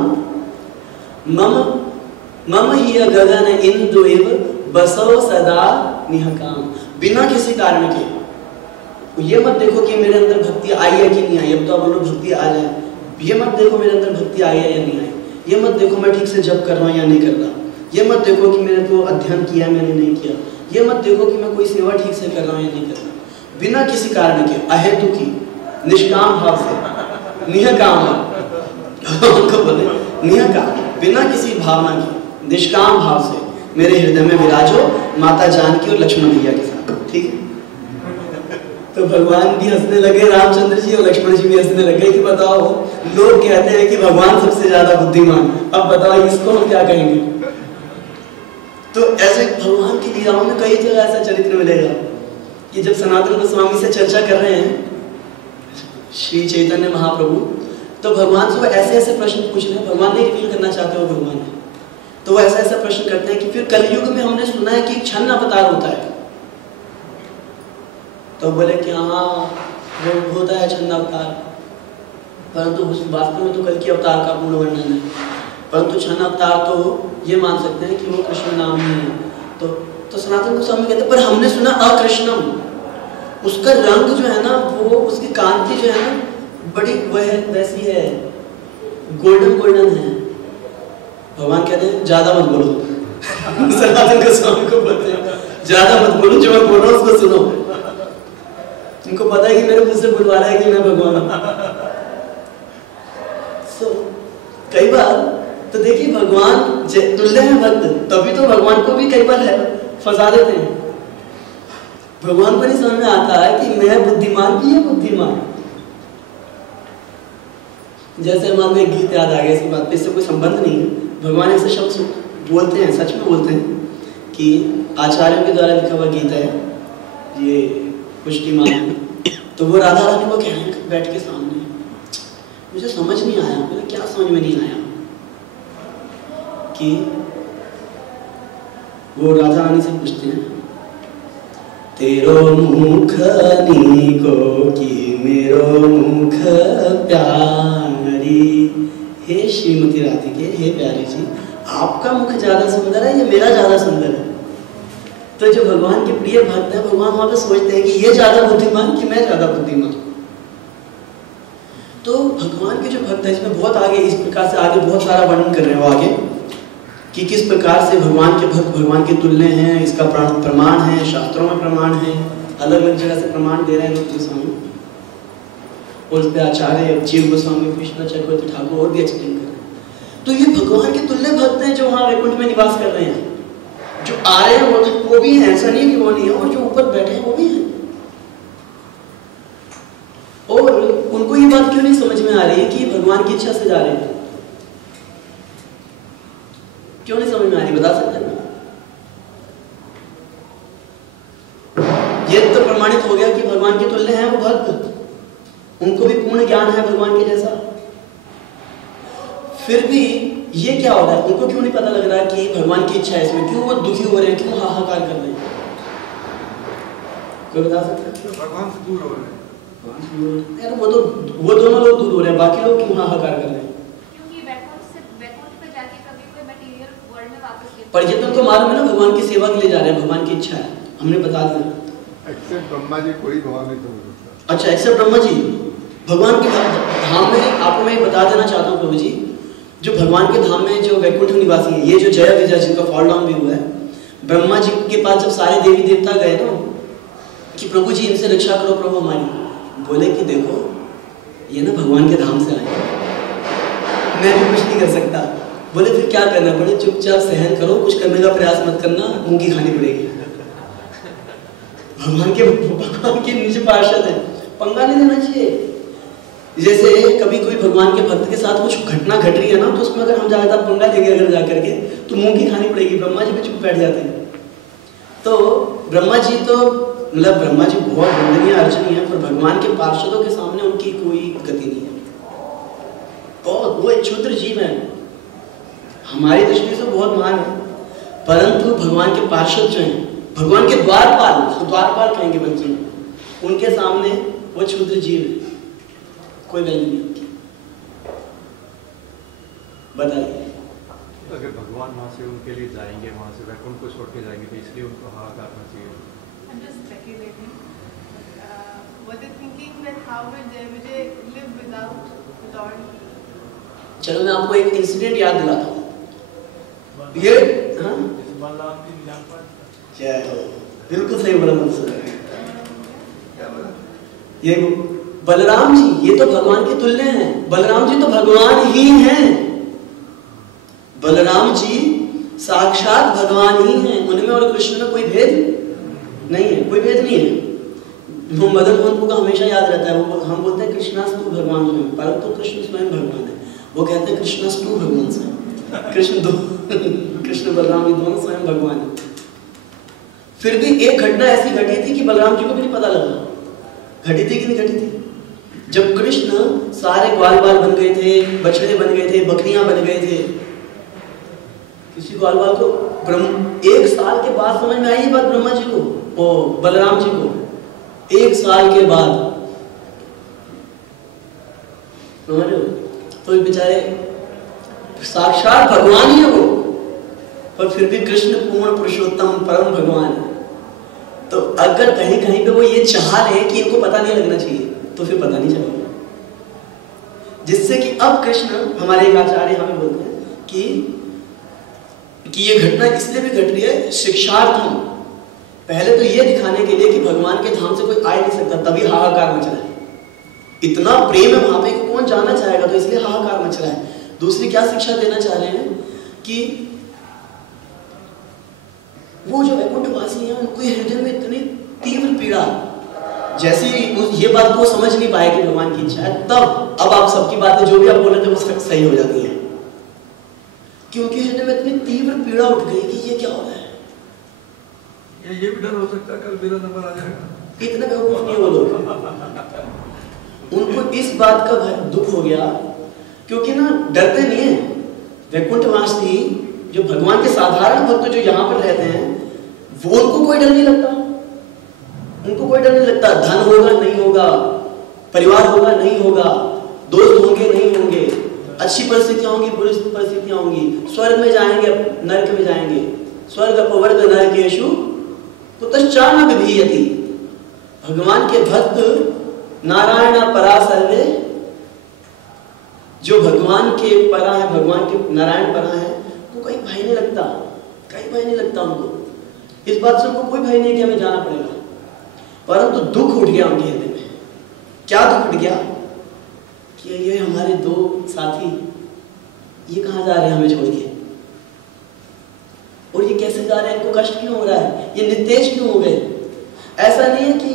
मम ही गगन इंदु इव बसो सदा निहकाम। बिना किसी कारण के, ये मत देखो कि मेरे अंदर भक्ति आई है कि नहीं आई। अब तो बोलो भक्ति आ जाए, ये मत देखो मेरे अंदर भक्ति आई है या नहीं आई। ये मत देखो मैं ठीक से जप कर रहा हूँ या नहीं कर रहा। ये मत देखो कि मैंने तो अध्ययन किया मैंने नहीं किया। ये मत देखो कि मैं कोई सेवा ठीक से कर रहा हूँ या नहीं कर रहा। बिना किसी कारण के, अहेतु की, निष्काम भाव से, निहकाम बोले, निहकाम, बिना किसी भावना की, निष्काम भाव से मेरे हृदय में विराजो, माता जानकी और लक्ष्मण भैया के साथ। ठीक है, तो भगवान भी हंसने लगे, रामचंद्र जी और लक्ष्मण जी भी हंसने लगे कि बताओ, लोग कहते हैं कि भगवान सबसे ज्यादा बुद्धिमान, अब बताओ इसको हम क्या कहेंगे। तो ऐसे भगवान की लीलाओं में कई जगह ऐसा चरित्र मिलेगा कि जब सनातन गोस्वामी से चर्चा कर रहे हैं श्री चैतन्य महाप्रभु, तो भगवान से वो ऐसे ऐसे प्रश्न पूछ रहे हैं, भगवान नहीं रिवील करना चाहते हो भगवान है, तो वो ऐसा ऐसा प्रश्न करते हैं कि फिर कलयुग में हमने सुना है कि क्षण अवतार होता है। तो बोले कि हाँ वो होता है छंद अवतार, परंतु वास्तव में तो कल की अवतार का पूर्ण वर्णन है। परंतु छंद अवतार तो ये मान सकते हैं कि वो कृष्ण नाम ही है। तो सनातन गोस्वामी कहते हैं पर हमने सुना अकृष्णम, उसका रंग जो है ना, वो उसकी कांति जो है ना बड़ी वह वैसी है, गोल्डन गोल्डन है। भगवान कहते हैं ज्यादा मत बोलो। सनातन गोस्वामी को बोलते हैं ज्यादा मत बोलो, जो मैं बोल रहा हूँ उसको सुनो। इनको पता है कि मेरे मुझसे बुलवा रहा है कि मैं भगवान हूं। कई बार तो देखिए भगवान तुल्य है भक्त, तभी तो भगवान को भी कई बार फंसा देते हैं। भगवान को नहीं समझ में आता है कि मैं बुद्धिमान भी है बुद्धिमान। जैसे मान लो एक गीत याद आ गया, इसी बात पे, इससे कोई संबंध नहीं है। भगवान ऐसे शब्द बोलते हैं, सच में बोलते हैं कि आचार्यों के द्वारा लिखा हुआ गीत है ये पुष्टिमान। तो वो राधा रानी को कह रहे हैं बैठ के सामने, मुझे समझ नहीं आया। मुझे क्या समझ में नहीं आया कि वो राधा रानी से पूछते हैं, तेरो मुख नीको की मेरो मुख प्यारी। हे श्रीमती राधिके, हे प्यारी जी, आपका मुख ज्यादा सुंदर है या मेरा ज्यादा सुंदर है? तो जो भगवान के प्रिय भक्त है, भगवान वहां पे सोचते हैं कि ये ज्यादा बुद्धिमान कि मैं ज्यादा बुद्धिमान। तो भगवान के जो भक्त है, इसमें बहुत आगे इस प्रकार से आगे बहुत सारा वर्णन कर रहे हो आगे कि किस प्रकार से भगवान के भक्त भगवान के तुल्य हैं। इसका प्रमाण है, शास्त्रों में प्रमाण है, अलग अलग जगह से प्रमाण दे रहे हैं गोस्वामी। और उस पर आचार्य जीव गोस्वामी, कृष्ण चक्रवर्ती ठाकुर और भी एक्सप्लेन कर रहे हैं। तो ये भगवान के तुल्य भक्त हैं जो वहां वैकुंठ में निवास कर रहे हैं। जो आ रहे हैं वो भी हैं, ऐसा नहीं कि वो नहीं है, और जो ऊपर बैठे हैं वो भी हैं। और उनको ये बात क्यों नहीं समझ में आ रही है कि भगवान की इच्छा से जा रहे हैं? क्यों नहीं समझ में आ रही, बता सकते हैं? ये तो प्रमाणित हो गया कि भगवान के तुल्य हैं वो भक्त, उनको भी पूर्ण ज्ञान है भगवान के जैसा। फिर भी ये क्या हो रहा है, उनको क्यों नहीं पता लग रहा है कि भगवान की इच्छा है इसमें, क्यों वो दुखी हो रहे हैं, क्यों हाहाकार कर रहे हैं? कोई बता सकता है? भगवान से दूर हो रहे हैं। यार वो दोनों लोग दूर हो रहे हैं, बाकी लोग क्यों हाहाकार कर रहे हैं? क्योंकि बैकुंठ पे जाके कभी कोई मटेरियल वर्ल्ड में वापस ले, पर ये तो उनको मालूम है ना भगवान की सेवा के लिए जा रहे हैं, भगवान की इच्छा है, हमने बता दिया। एक्सेप्ट ब्रह्मा जी कोई भाव नहीं तो सकता। अच्छा, एक्सेप्ट ब्रह्मा जी भगवान के धाम में, आपको मैं बता देना चाहता हूँ प्रभु जी, जो भगवान के धाम में जो वैकुंठ निवासी है, ये जो जय विजय जिनका फॉल डाउन भी हुआ है, ब्रह्मा जी के पास जब सारे देवी देवता गए ना कि प्रभु जी इनसे रक्षा करो प्रभु हमारी, बोले कि देखो ये ना भगवान के धाम से आए, मैं भी कुछ नहीं कर सकता। बोले फिर क्या करना, बोले चुपचाप सहन करो, कुछ करने का प्रयास मत करना, मूंगी खानी पड़ेगी। भगवान के नीचे पार्षद है, पंगा नहीं लेना चाहिए। जैसे कभी कोई भगवान के भक्त के साथ कुछ घटना घट रही है ना, तो उसमें अगर हम ज्यादा पंगा लेंगे अगर जा करके, तो मूंगी खानी पड़ेगी। ब्रह्मा जी भी चुप बैठ जाते हैं। तो ब्रह्मा जी तो मतलब ब्रह्मा जी बहुत वंदनीय अर्चनीय है, पर भगवान के पार्षदों के सामने उनकी कोई गति नहीं है। बहुत वो एक क्षुद्र जीव है, हमारी दृष्टि से बहुत महान है, परंतु भगवान के पार्षद जो हैं, भगवान के द्वारपाल कहेंगे बच्चे, उनके सामने वो क्षुद्र जीव है, कोई वैल्यू नहीं। बताइए, अगर भगवान वहाँ से उनके लिए जाएंगे, वहाँ से वैकुंठ को छोड़ के जाएंगे, तो इसलिए उनको हाहाकार करना चाहिए। I'm just speculating. Were they thinking that how will Jai Vijay live without Lord? चलो मैं आपको एक इंसिडेंट याद दिलाता हूँ। ये हाँ, जय हो, बिल्कुल सही बोला मुझसे। ये बलराम जी ये तो भगवान के तुल्य हैं, बलराम जी तो भगवान ही हैं, बलराम जी साक्षात भगवान ही हैं, उनमें और कृष्ण में कोई भेद नहीं है, कोई भेद नहीं है। वो मदन मोहन को हमेशा याद रहता है, वो हम बोलते हैं कृष्णास्तु भगवान स्वयं, परंतु कृष्ण स्वयं भगवान है। वो कहते हैं कृष्णास्तु भगवान स्वयं, कृष्ण बलराम ये दोनों स्वयं भगवान है। फिर भी एक घटना ऐसी घटी थी कि बलराम जी को भी नहीं पता लगा, घटी थी कि नहीं घटी थी। जब कृष्ण सारे ग्वाल बाल बन गए थे, बछड़े बन गए थे, बकरियां बन गए थे, किसी ग्वाल बाल को एक साल के बाद समझ में आई ये बात ब्रह्मा जी को, ओ बलराम जी को, एक साल के बाद समझ लो। तो बेचारे साक्षात भगवान ही है वो, पर फिर भी कृष्ण पूर्ण पुरुषोत्तम परम भगवान है। तो अगर कहीं कहीं पे वो ये चाह रहे हैं कि इनको पता नहीं लगना चाहिए, तो फिर पता नहीं चलेगा। जिससे कि अब कृष्ण हमारे एक आचार्य हमें बोलते हैं कि ये घटना इसलिए भी घट रही है शिक्षार्थम, पहले तो ये दिखाने के लिए कि भगवान के धाम से कोई आ नहीं सकता, तभी हाहाकार मच रहा है। इतना प्रेम है वहां पे, कौन जाना चाहेगा, तो इसलिए हाहाकार मच रहा है। दूसरी क्या शिक्षा देना चाह रहे हैं कि वो जो वैकुंठवासी हैं उनको हृदय में इतनी तीव्र पीड़ा, जैसी ये बात को समझ नहीं पाए कि भगवान की इच्छा है, तब अब आप सबकी बातें जो भी आप बोल रहे थे वो सही हो जाती है, क्योंकि हृदय में इतनी तीव्र पीड़ा उठ गई कि ये क्या हो रहा है। ये भी डर हो सकता है कल मेरा नंबर आ जाएगा। इतने बेवकूफ नहीं वो लोग, उनको इस बात का दुख हो गया, क्योंकि ना डरते नहीं है वैकुंठवासी, जो भगवान के साधारण भक्त जो यहाँ पर रहते हैं, वो उनको कोई डर नहीं लगता, उनको कोई डर नहीं लगता। धन होगा नहीं होगा, परिवार होगा नहीं होगा, दोस्त होंगे नहीं होंगे, अच्छी परिस्थितियां होंगी बुरी परिस्थितियां होंगी, स्वर्ग में जाएंगे नरक में जाएंगे, स्वर्ग अपवर्ग नरकेषु कुतश्चान विभीयति। भगवान के भक्त नारायण परा सर्वे, जो भगवान के परा है, भगवान के नारायण परा है, वो कहीं भय नहीं लगता, कहीं भय नहीं लगता उनको। इस बात से उनको कोई भय नहीं कि हमें जाना पड़ेगा, परंतु दुख उठ गया उनके हृदय में। क्या दुख उठ गया कि ये हमारे दो साथी ये कहाँ जा रहे हैं हमें छोड़ के, और ये कैसे जा रहे हैं, इनको कष्ट क्यों हो रहा है, ये नितेज क्यों हो गए। ऐसा नहीं है कि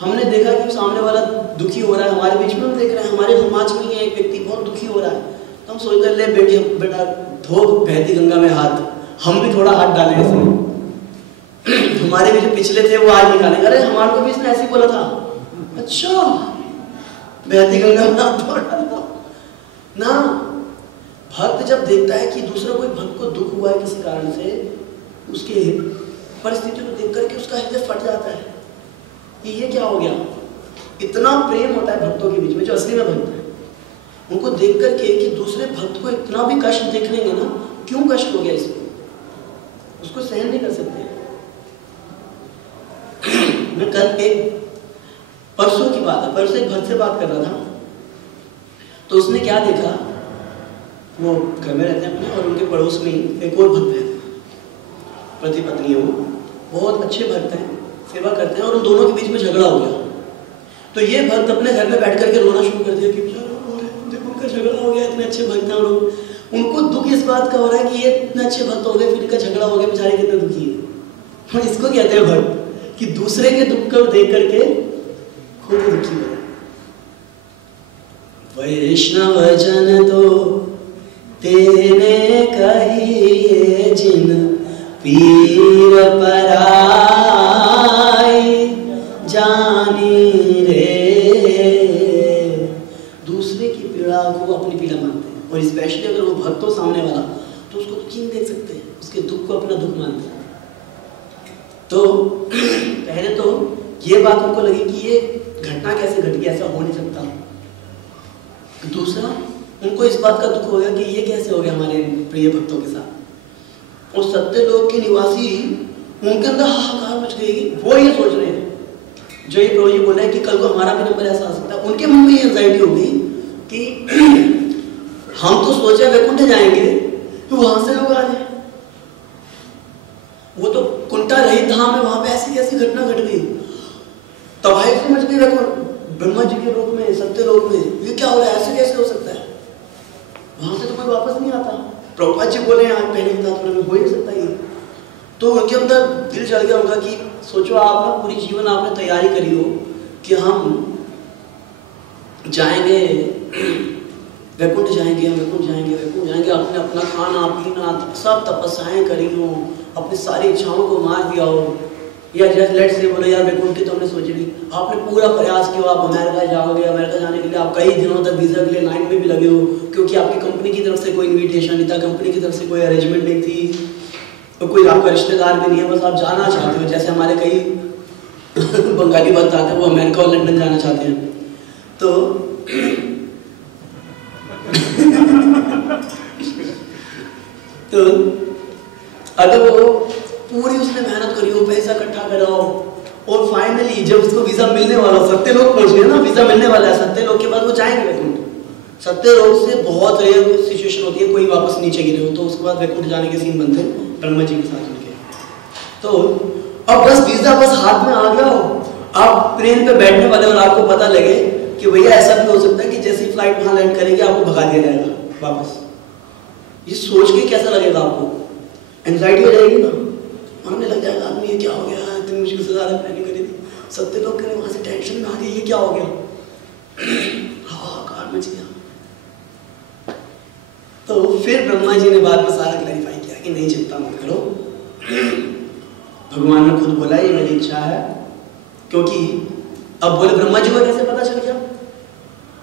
हमने देखा कि सामने वाला दुखी हो रहा है, हमारे बीच में हम देख रहे हैं, हमारे समाज में एक व्यक्ति बहुत दुखी हो रहा है, तो हम सोचते ले बेटा धो बहती गंगा में हाथ, हम भी थोड़ा हाथ डालें इसमें। हमारे भी जो पिछले थे वो आज निकालेंगे, अरे हमारे को भी इसने ऐसे ही बोला था, अच्छा बहती गंगा में हाथ धो डालो ना। भक्त जब देखता है कि दूसरा कोई भक्त को दुख हुआ है किसी कारण से, उसके परिस्थिति को देख करके उसका हृदय फट जाता है कि ये क्या हो गया। इतना प्रेम होता है भक्तों के बीच में, जो असली में भक्त है, उनको देख करके कि दूसरे भक्त को इतना भी कष्ट देख लेंगे ना, क्यों कष्ट हो गया इसको, उसको सहन नहीं कर सकते। मैं कल परसों की बात है, परसों एक भक्त से बात कर रहा था, तो उसने क्या देखा, वो घर में रहते हैं अपने, और उनके पड़ोस में ही एक और भक्त रहते हैं, पति पत्नी है, वो बहुत अच्छे भक्त हैं, सेवा करते हैं, और उन दोनों के बीच में झगड़ा हो गया। तो ये भक्त अपने घर में बैठ करके रोना शुरू कर दिया कि देखो उनका झगड़ा हो गया, इतने अच्छे भक्त हैं लोग, उनको दुख इस बात का हो रहा है कि ये इतने अच्छे भक्त हो गए, फिर इनका झगड़ा हो गया, बेचारे कितने दुखी है। इसको कहते हैं भक्त, कि दूसरे के दुख को देख करके खुद दुखी हो। वैष्णव जन तो तेने कहिए जिन पीर पराई जानी रे। दूसरे की पीड़ा को अपनी पीड़ा मानते हैं, और स्पेशली अगर वो भक्त हो सामने वाला, तो उसको चीन देख सकते हैं, उसके दुख को अपना दुख मानते हैं। तो पहले तो ये बात उनको लगी कि ये घटना कैसे घट गई, ऐसा हो नहीं सकता। दूसरा, उनको इस बात का दुख हो गया कि ये कैसे हो गया हमारे प्रिय भक्तों के साथ। और सत्य लोक के निवासी, उनके अंदर हाहाकार मच गई। वो ये सोच रहे हैं, जो ये प्रभु जी बोल रहे हैं कि कल को हमारा भी नंबर ऐसा आ सकता है, उनके मन में ये एंजाइटी हो गई कि हम तो सोचे वैकुंठ जाएंगे, तो वहां से लोग आ जाए। वो तो कुंटा रही धाम है, वहां पे ऐसी कैसी घटना घट गई, तबाही से मच गई ब्रह्मा जी के लोक में, सत्य लोक में, ये क्या हो रहा है, ऐसे कैसे हो सकता है। वहां से तो कोई वापस नहीं आता। प्रभुपाद जी बोले आज पहले की तात्पर्य में हो ही सकता है। तो उनके अंदर दिल चढ़ गया उनका कि सोचो आप ना पूरी जीवन आपने तैयारी करी हो कि हम जाएंगे वैकुंठ जाएंगे, हम वैकुंठ जाएंगे, वैकुंठ जाएंगे, आपने अपना खाना पीना सब तपस्याएं करी हो, अपनी सारी इच्छाओं को मार दिया हो, या जस्ट लेट्स से बोलो यार वैकुंठ की तो हमने सोच ली, आपने पूरा प्रयास किया, आप अमेरिका जाओगे, अमेरिका जाने के लिए आप कई दिनों तक वीज़ा के लिए लाइन में भी लगे हो, क्योंकि आपकी कंपनी की तरफ से कोई इन्विटेशन नहीं था, कंपनी की तरफ से कोई अरेंजमेंट नहीं थी, तो कोई आपका रिश्तेदार भी नहीं है, बस आप जाना चाहते हो। जैसे हमारे कई बंगाली भक्त आते हैं, वो अमेरिका और लंदन जाना चाहते हैं। तो तो अगर वो पूरी उसने मेहनत करी हो, पैसा इकट्ठा करा हो, और फाइनली जब उसको वीजा मिलने वाला, सत्य लोक पहुंच गया ना, वीजा मिलने वाला है, सत्य लोक के बाद वो जाएंगे वैकुंठ। सत्य लोक से बहुत रेयर सिचुएशन होती है, कोई वापस नीचे गिरे हो, तो उसके बाद वैकुंठ जाने के सीन बनते हैं ब्रह्मा जी के साथ उनके। तो अब बस वीजा बस हाथ में आ गया हो, आप प्लेन पे बैठने वाले और आपको पता लगे कि भैया ऐसा भी हो सकता है कि जैसी फ्लाइट वहां लैंड करेगी आपको भगा दिया जाएगा वापस। ये सोच के कैसा लगेगा आपको, एंजाइटी हो जाएगी ना, मानने लग जाएगा आदमी ये क्या हो गया, इतनी मुश्किल से ज़्यादा प्लानिंग करी थी, सत्य लोग करें वहाँ से टेंशन में आ गई, ये क्या हो गया, हाहाकार मच गया। तो फिर ब्रह्मा जी ने बाद में सारा क्लैरिफाई किया कि नहीं चिंता मत करो, भगवान ने खुद बोला ये मेरी इच्छा है। क्योंकि अब बोले ब्रह्मा जी को कैसे पता चल गया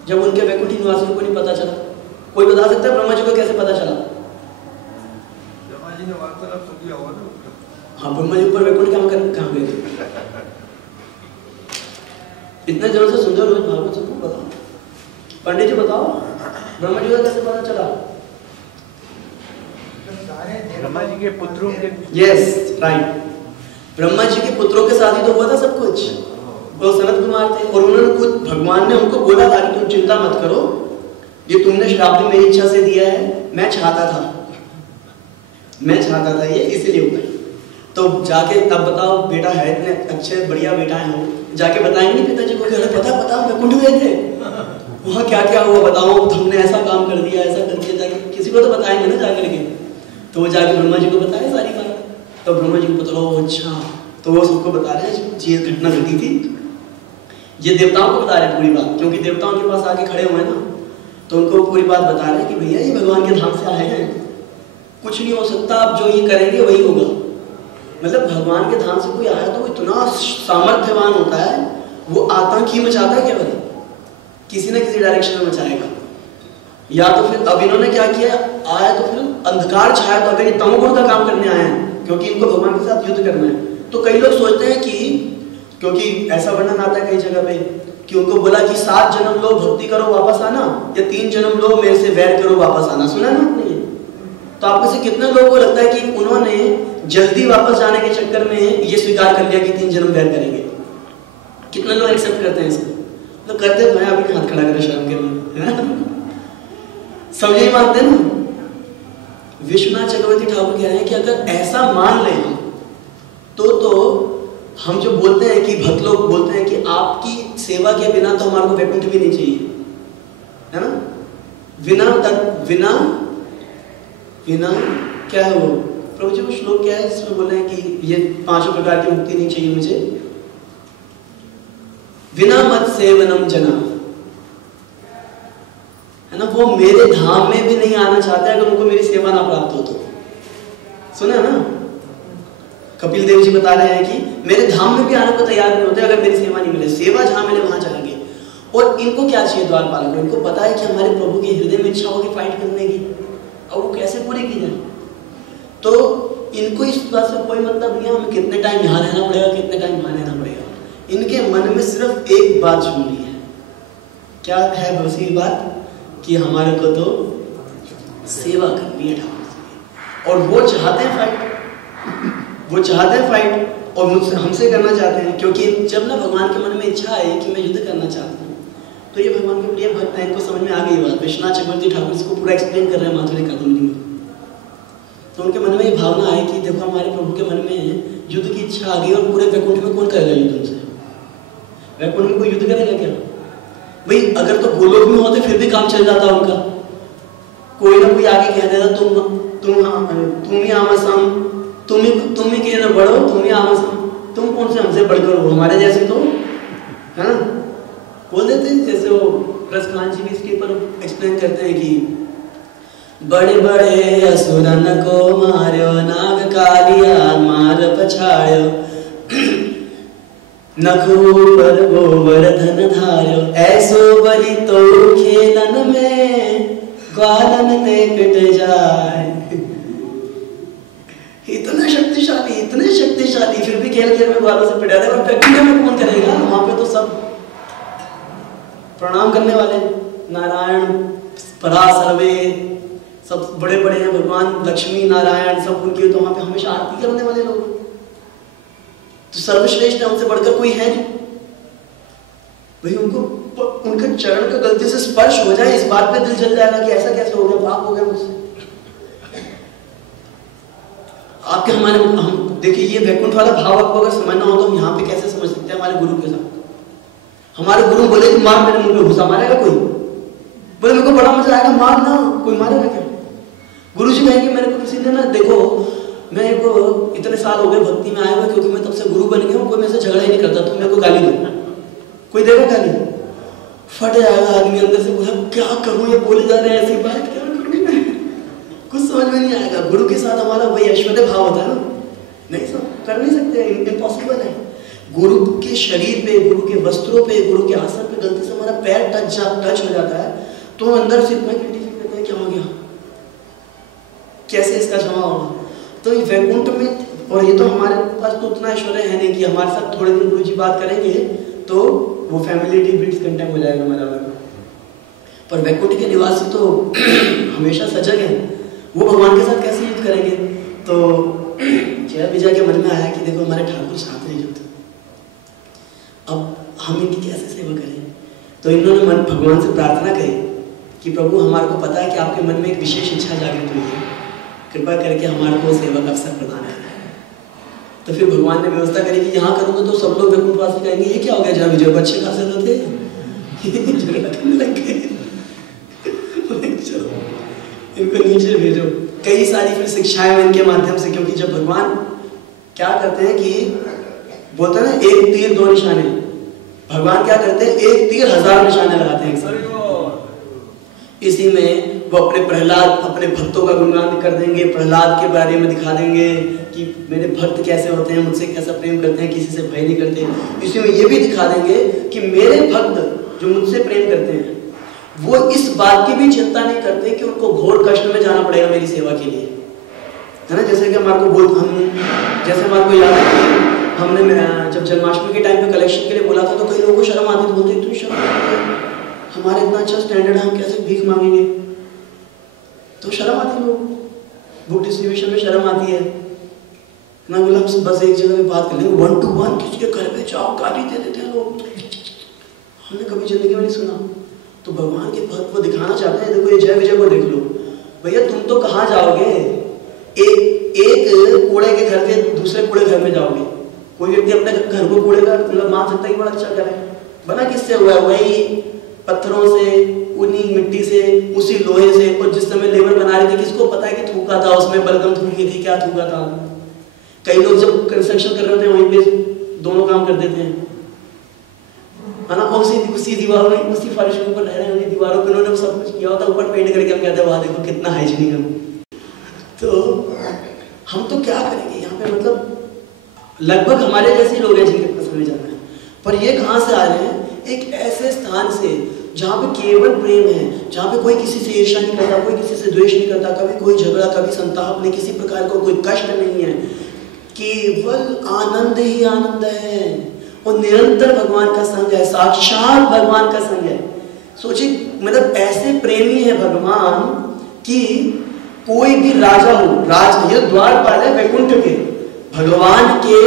जब उनके वैकुंठ निवासियों को नहीं पता चला? कोई बता सकता है ब्रह्मा जी को कैसे पता चला? ब्रह्मा जी ने वार्तालाप तो किया होगा ना। हाँ, ब्रह्मा जी ऊपर वैकुंठ कहाँ गए थे? इतने दिनों से सुंदर रोज भागवत सबको बताओ, पंडित जी बताओ ब्रह्मा जी को कैसे पता चला? ब्रह्मा जी के पुत्रों के, यस राइट, ब्रह्मा जी के पुत्रों के साथ ही तो हुआ था सब कुछ। वो सनत कुमार थे और उन्होंने खुद भगवान ने उनको बोला था कि तुम चिंता मत करो, ये तुमने श्राप भी मेरी इच्छा से दिया है, मैं चाहता था ये इसीलिए हुआ है। तो जाके तब बताओ बेटा है, इतने अच्छे बढ़िया बेटा है, हो जाके बताएंगे नहीं पिताजी को कि अरे पता वैकुंठ गए थे, वहाँ क्या क्या हुआ बताओ, तुमने ऐसा काम कर दिया, ऐसा कर दिया, जाके किसी को तो बताएंगे ना जाकर के। तो वो जाके ब्रह्मा जी को बताए सारी बात। तो ब्रह्मा जी को पता लगा, अच्छा, तो वो सबको बता रहे हैं ये घटना घटी थी, ये देवताओं को बता रहे हैं पूरी बात, क्योंकि देवताओं के पास आके खड़े हुए हैं ना, तो उनको पूरी बात बता रहे हैं कि भैया ये भगवान के धाम से आए हैं, कुछ नहीं हो सकता, आप जो ये करेंगे वही होगा। मतलब भगवान के धाम से कोई आया तो वो इतना सामर्थ्यवान होता है, वो आतंक ही मचाता है केवल, किसी ना किसी डायरेक्शन में मचाएगा। या तो फिर अब इन्होंने क्या किया, आया तो फिर अंधकार छाया, तो अगर ये तमोगुण का काम करने आए हैं क्योंकि इनको भगवान के साथ युद्ध करना है, तो कई लोग सोचते हैं कि, क्योंकि ऐसा वर्णन आता है कई जगह पे कि उनको बोला कि 7 जन्म लो भक्ति करो वापस आना, या 3 जन्म लो मेरे से वैर करो वापस आना। सुना ना आपने ये? तो आप में से कितने लोगों को लगता है कि उन्होंने जल्दी वापस जाने के चक्कर में ये स्वीकार कर लिया कि 3 जन्म वैर करेंगे? कितने लोग एक्सेप्ट करते हैं इसको? तो करते तो मैं अभी हाथ खड़ा करें शर्म के लिए, सब यही मानते हैं ना। विश्वनाथ चक्रवर्ती ठाकुर कह रहे हैं कि अगर ऐसा मान लें तो हम जो बोलते हैं कि भक्त लोग बोलते हैं कि आपकी सेवा के बिना तो हमारे को वैकुंठ भी नहीं चाहिए, है ना? बिना क्या है वो प्रभु जी वो श्लोक क्या है जिसमें बोल रहे हैं कि ये 5 प्रकार की मुक्ति नहीं चाहिए मुझे, बिना मत सेवनम जना, है ना? वो मेरे धाम में भी नहीं आना चाहते अगर उनको मेरी सेवा ना प्राप्त हो तो। सुना ना, कपिल देव जी बता रहे हैं कि मेरे धाम में भी आने को तैयार नहीं होते अगर मेरी सेवा नहीं मिले, सेवा जहां मिले वहां जाएंगे। और इनको क्या चाहिए द्वारपाल को? इनको पता है कि हमारे प्रभु के हृदय में इच्छा होगी फाइट करने की, और वो कैसे पूरी की जाए। तो इनको इस बात से कोई मतलब नहीं है हमें कितने टाइम यहाँ रहना पड़ेगा, कितने टाइम वहां रहना पड़ेगा। इनके मन में सिर्फ एक बात जुड़ी है, क्या है वैसी बात कि हमारे को तो सेवा करनी है ठाकुर जी, और वो चाहते हैं फाइट, वो चाहते हैं फाइट और मुझसे हमसे करना चाहते हैं। क्योंकि जब ना भगवान के मन में इच्छा आई कि मैं युद्ध करना चाहता हूँ, तो ये भगवान के प्रिय भक्त हैं, इनको समझ में आ गई बात। विश्वनाथ चक्रवर्ती ठाकुर इसको पूरा एक्सप्लेन कर रहे हैं माधुरी कादम्बरी में। तो उनके मन में ये भावना आई कि देखो हमारे प्रभु के मन में युद्ध की इच्छा आ गई, और पूरे वैकुंठ में कौन करेगा युद्ध उनसे? वैकुंठ में कोई युद्ध करेगा क्या? भाई अगर तो गोलोक में होते फिर भी काम चल जाता उनका, कोई ना कोई आगे कह देता तुम ही आमसम, तुम ही कह ना बढ़ो, तुम ही आमसम, तुम कौन से हमसे बढ़कर हो, हमारे जैसे तो, है ना? बोल देते हैं। जैसे वो रस खान जी भी इसके ऊपर एक्सप्लेन करते हैं कि बड़े बड़े असुरन को मार्यो, नाग कालिया मार पछाड़ो, नखूपर गोवर्धन धार्यो, ऐसो बलि तो खेलन में ग्वालन ते पिट जाए। इतने शक्तिशाली फिर भी खेल खेल में ग्वालों से पिटा रहे, और वैकुंठ में कौन करेगा? वहां पे तो सब प्रणाम करने वाले, नारायण परासर्वे सब बड़े बड़े हैं, भगवान लक्ष्मी नारायण सब उनकी, तो वहां पे हमेशा आरती करने वाले लोग, तो सर्वश्रेष्ठ है, उनसे बढ़कर कोई है नहीं भाई। उनको उनके चरण का गलती से स्पर्श हो जाए, इस बात पे दिल जल जाएगा कि ऐसा कैसे हो गया, पाप हो गया मुझसे। आपके हमारे हम देखिए ये वैकुंठ वाला भाव आपको अगर समझना हो तो हम यहाँ पे कैसे समझ सकते हैं हमारे गुरु के साथ। हमारे गुरु बोले कि मार मेरे मुंह पे घुसा, मारेगा कोई? बोले मेरे को बड़ा मजा आएगा, मार ना, कोई मारेगा क्या? गुरु जी कहेंगे मेरे को किसी ने ना, देखो मेरे को इतने साल हो गए भक्ति में आया हुआ, क्योंकि मैं तब से गुरु बन गया हूँ, कोई मेरे से झगड़ा ही नहीं करता, तुम मेरे को गाली दो, कोई देगा गाली? फट जाएगा आदमी अंदर से, बोला क्या करूँ, ये बोले जा रहे हैं ऐसी बात, क्या करूँ मैं? कुछ समझ में नहीं आएगा। गुरु के साथ हमारा वही ऐश्वर्य भाव होता है ना, नहीं सब कर नहीं सकते, इम्पॉसिबल है। गुरु के शरीर पे, गुरु के वस्त्रों पे, गुरु के आसन पे गलती से हमारा पैर टच हो जाता है, तो अंदर से इतना क्रिटिफाई करते हैं क्या हो गया, कैसे इसका क्षमा होगा। तो ये वैकुंठ में, और ये तो हमारे पास तो उतना ऐश्वर्य है नहीं कि हमारे साथ थोड़े दिन गुरु जी बात करेंगे तो वो फैमिलिटी बिट्स कंटेम हो जाएगा हमारा। पर वैकुंठ के निवासी तो हमेशा सजग हैं, वो भगवान के साथ कैसे युद्ध करेंगे? तो जय विजय के मन में आया कि देखो हमारे ठाकुर साथ हैं युद्ध, अब हम इनकी कैसे सेवा करें? तो इन्होंने मन भगवान से प्रार्थना करी कि प्रभु हमारे को पता है कि आपके मन में एक विशेष इच्छा जागृत हुई है, कृपा करके हमारे को सेवा का अवसर प्रदान करें। तो फिर भगवान ने व्यवस्था करी कि यहाँ करूँगा तो सब लोग वैकुंठवासी कहेंगे ये क्या हो गया, जहाँ विजय बच्चे खासे तो थे झगड़ा करने लग गए, चलो इनको नीचे भेजो। कई सारी फिर शिक्षाएं इनके माध्यम से, क्योंकि जब भगवान क्या करते हैं कि बोलते हैं ना एक तीर दो निशाने, भगवान क्या करते हैं एक तीर 1000 निशाने लगाते हैं। इसी में वो अपने भक्तों का गुणगान कर देंगे, प्रहलाद के बारे में दिखा देंगे कि मेरे भक्त कैसे होते हैं, मुझसे कैसा प्रेम करते हैं, किसी से भय नहीं करते। इसी में ये भी दिखा देंगे कि मेरे भक्त जो मुझसे प्रेम करते हैं वो इस बात की भी चिंता नहीं करते कि उनको घोर कष्ट में जाना पड़ेगा मेरी सेवा के लिए, है ना। जैसे कि हमारे को याद है कि हमने जब जन्माष्टमी के टाइम पे कलेक्शन के लिए बोला था तो कई लोगों को शर्म आती थी, बोलते इतनी शर्म आती है, हमारे इतना अच्छा स्टैंडर्ड है, हम कैसे भीख मांगेंगे। तो शर्म आती है, लोग बुक डिस्ट्रीब्यूशन में शर्म आती है ना। बोला हम बस एक जगह पे बात कर लेंगे, 1 to 1 किसी के घर पे जाओ, गाली दे देते हैं लोग, हमने कभी जिंदगी में नहीं सुना। तो भगवान के भक्त को दिखाना चाहते हैं, देखो ये जय विजय को देख लो भैया, तुम तो कहाँ जाओगे, एक कूड़े के घर के दूसरे कूड़े घर में जाओगे। कोई व्यक्ति अपने घर को कूड़े का मतलब मान सकता है कि बड़ा अच्छा घर है, बना किससे हुआ है, वही पत्थरों से, उन्हीं मिट्टी से, उसी लोहे से। और जिस समय लेबर बना रही थी किसको पता है कि थूका था उसमें, बलगम थूकी थी, क्या थूका था। कई लोग जब कंस्ट्रक्शन कर रहे होते हैं वहीं पे दोनों काम कर देते हैं, है ना। उसी दीवारों में, उसी फर्श के ऊपर रह रहे हैं, दीवारों पे उन्होंने सब कुछ किया होता है, ऊपर पेंट करके हम कहते हैं वाह देखो कितना हाइजीनिक है। तो हम तो क्या करेंगे यहाँ पे, मतलब लगभग हमारे जैसे लोग हैं जिनके पास हमें जाना है। पर ये कहाँ से आ रहे हैं, एक ऐसे स्थान से जहाँ पे केवल प्रेम है, जहाँ पे कोई किसी से ईर्ष्या नहीं करता, कोई किसी से द्वेष नहीं करता, कभी कोई झगड़ा, कभी संताप नहीं, किसी प्रकार का कोई कष्ट नहीं है, केवल आनंद ही आनंद है। और निरंतर भगवान का संग है, साक्षात भगवान का संग है। सोचिए, मतलब ऐसे प्रेमी है भगवान कि कोई भी राजा हो, ये द्वारपाल है वैकुंठ के, भगवान के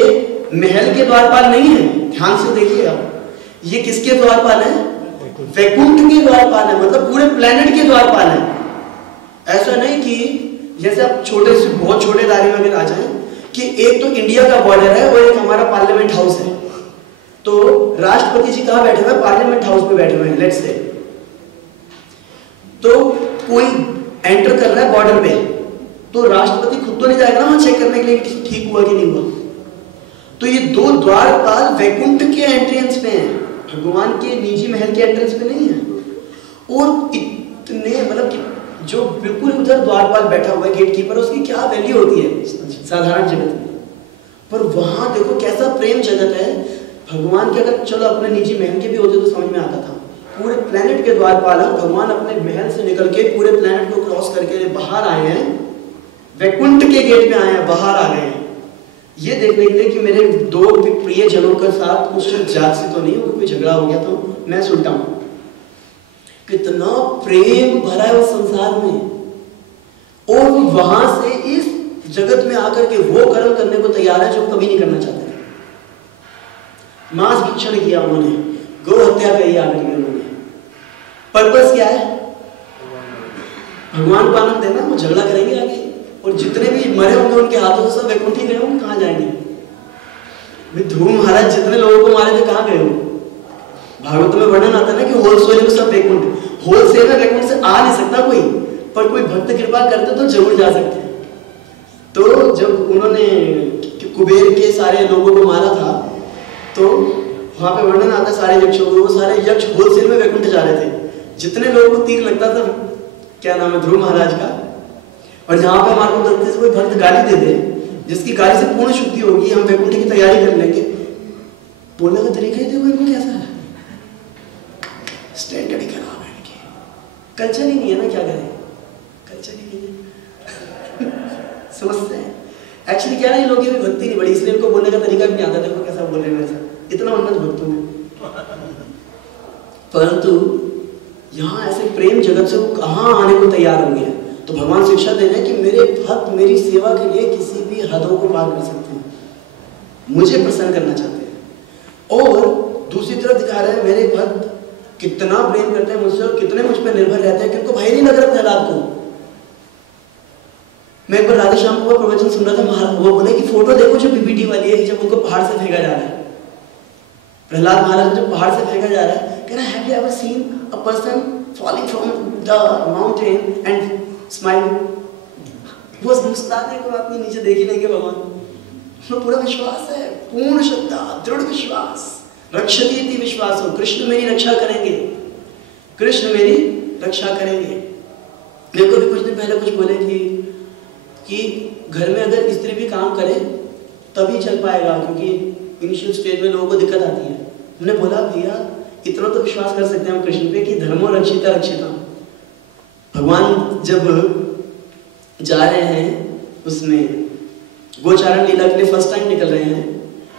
महल के द्वारपाल नहीं है, ध्यान से देखिए आप, ये किसके द्वारपाल है, वैकुंठ के द्वारपाल है, मतलब पूरे प्लेनेट के द्वारपाल है। ऐसा नहीं कि जैसे आप छोटे से बहुत छोटे दायरे में अगर आ जाए कि एक तो इंडिया का बॉर्डर है और एक हमारा पार्लियामेंट हाउस है, तो राष्ट्रपति जी कहाँ बैठे हुए हैं, पार्लियामेंट हाउस में बैठे हुए हैं, लेट्स से। तो कोई एंटर कर रहा है बॉर्डर पे, तो राष्ट्रपति खुद तो नहीं जाएगा ना वहां चेक करने के लिए कि ठीक हुआ कि नहीं हुआ। तो ये दो द्वारपाल वैकुंठ के एंट्रेंस पे हैं, भगवान के निजी महल के एंट्रेंस पे नहीं है। और इतने मतलब जो बिल्कुल उधर द्वारपाल बैठा हुआ है गेटकीपर, उसकी क्या वैल्यू होती है साधारण जगत में, पर वहां देखो कैसा प्रेम जगत है भगवान के। अगर चलो अपने निजी महल के भी होते तो समझ में आता था, पूरे प्लेनेट के द्वारपाल है भगवान, अपने महल से निकल के पूरे प्लेनेट को क्रॉस करके बाहर आए हैं, वैकुंठ के गेट में आए हैं, बाहर आ गए हैं, ये देखने के लिए कि मेरे दो प्रिय जनों के साथ कुछ जात से तो नहीं हो, कोई झगड़ा हो गया तो मैं सुलटा हूं। कितना प्रेम भरा है उस संसार में, और वहां से इस जगत में आकर के वो कर्म करने को तैयार है जो कभी नहीं करना चाहते। मांस भक्षण किया उन्होंने, गौ हत्या करी आकर के उन्होंने, पर्पस क्या है, भगवान को आनंद देना। वो झगड़ा करेंगे आगे, और जितने भी मरे होंगे उनके हाथों से सब वैकुंठ ही गए होंगे, कहाँ जाएंगे। ध्रुव महाराज जितने लोगों को मारे थे कहाँ गए हो, भागवत में वर्णन आता है ना कि होलसेल में सब वैकुंठ, होलसेल में वैकुंठ से आ नहीं सकता कोई, पर कोई भक्त कृपा करते तो जरूर जा सकते हैं। तो जब उन्होंने कुबेर के सारे लोगों को मारा था तो वहां पे वर्णन आता है सारे यक्षों को, वो सारे यक्ष होलसेल में वैकुंठ जा रहे थे। जितने लोगों को तीर लगता था, क्या नाम है, ध्रुव महाराज का। और जहां पे हमारे को गलती से कोई भक्त गाली दे दे, जिसकी गाली से पूर्ण शुद्धि होगी, हम वैकुंठ की तैयारी कर लेंगे, बोलने का तरीका ही देखो इनको कैसा है, स्टैंडर्ड ही खराब है इनके, कल्चर ही नहीं है ना, क्या करें, कल्चर ही नहीं है। समझते हैं एक्चुअली क्या है, लोग ये भी भक्ति नहीं बड़ी, इसलिए इनको बोलने का तरीका भी नहीं आता, देखो कैसा बोल रहे हैं, वैसा इतना उन्नत भक्तों में। परंतु यहाँ ऐसे प्रेम जगत से वो कहाँ आने को तैयार हो गया। तो भगवान शिक्षा दे रहे हैं कि मेरे भक्त मेरी सेवा के लिए किसी भी हदों को पार कर सकते हैं, मुझे प्रसन्न करना चाहते हैं। और दूसरी तरफ दिखा रहे हैं मेरे भक्त कितना प्रेम करते हैं मुझसे और कितने मुझ पर निर्भर रहते हैं कि उनको भय नहीं लग रहा प्रहलाद को। मैं एक बार राधे श्याम को प्रवचन सुन रहा था, वो बोले कि फोटो देखो जो पीपीटी वाली है, जब उनको पहाड़ से फेंका जा रहा है, प्रहलाद महाराज जब पहाड़ से फेंका जा रहा है, कह रहा है have you ever seen a person falling from the mountain and smile. वो मुस्कुराने को अपनी नीचे देख ही नहीं के भगवान, उसमें पूरा विश्वास है, पूर्ण श्रद्धा, दृढ़ विश्वास, रक्षति विश्वास हो, कृष्ण मेरी रक्षा करेंगे, कृष्ण मेरी रक्षा करेंगे। मेरे को भी कुछ दिन पहले कुछ बोले कि घर में अगर स्त्री भी काम करे तभी चल पाएगा, क्योंकि इनिशियल स्टेज में लोगों को दिक्कत आती है। हमने बोला भैया इतना तो विश्वास कर सकते हैं हम कृष्ण पे कि धर्मो रक्षिता रक्षिता। भगवान जब जा रहे हैं उसमें गोचारण लीला के लिए फर्स्ट टाइम निकल रहे हैं,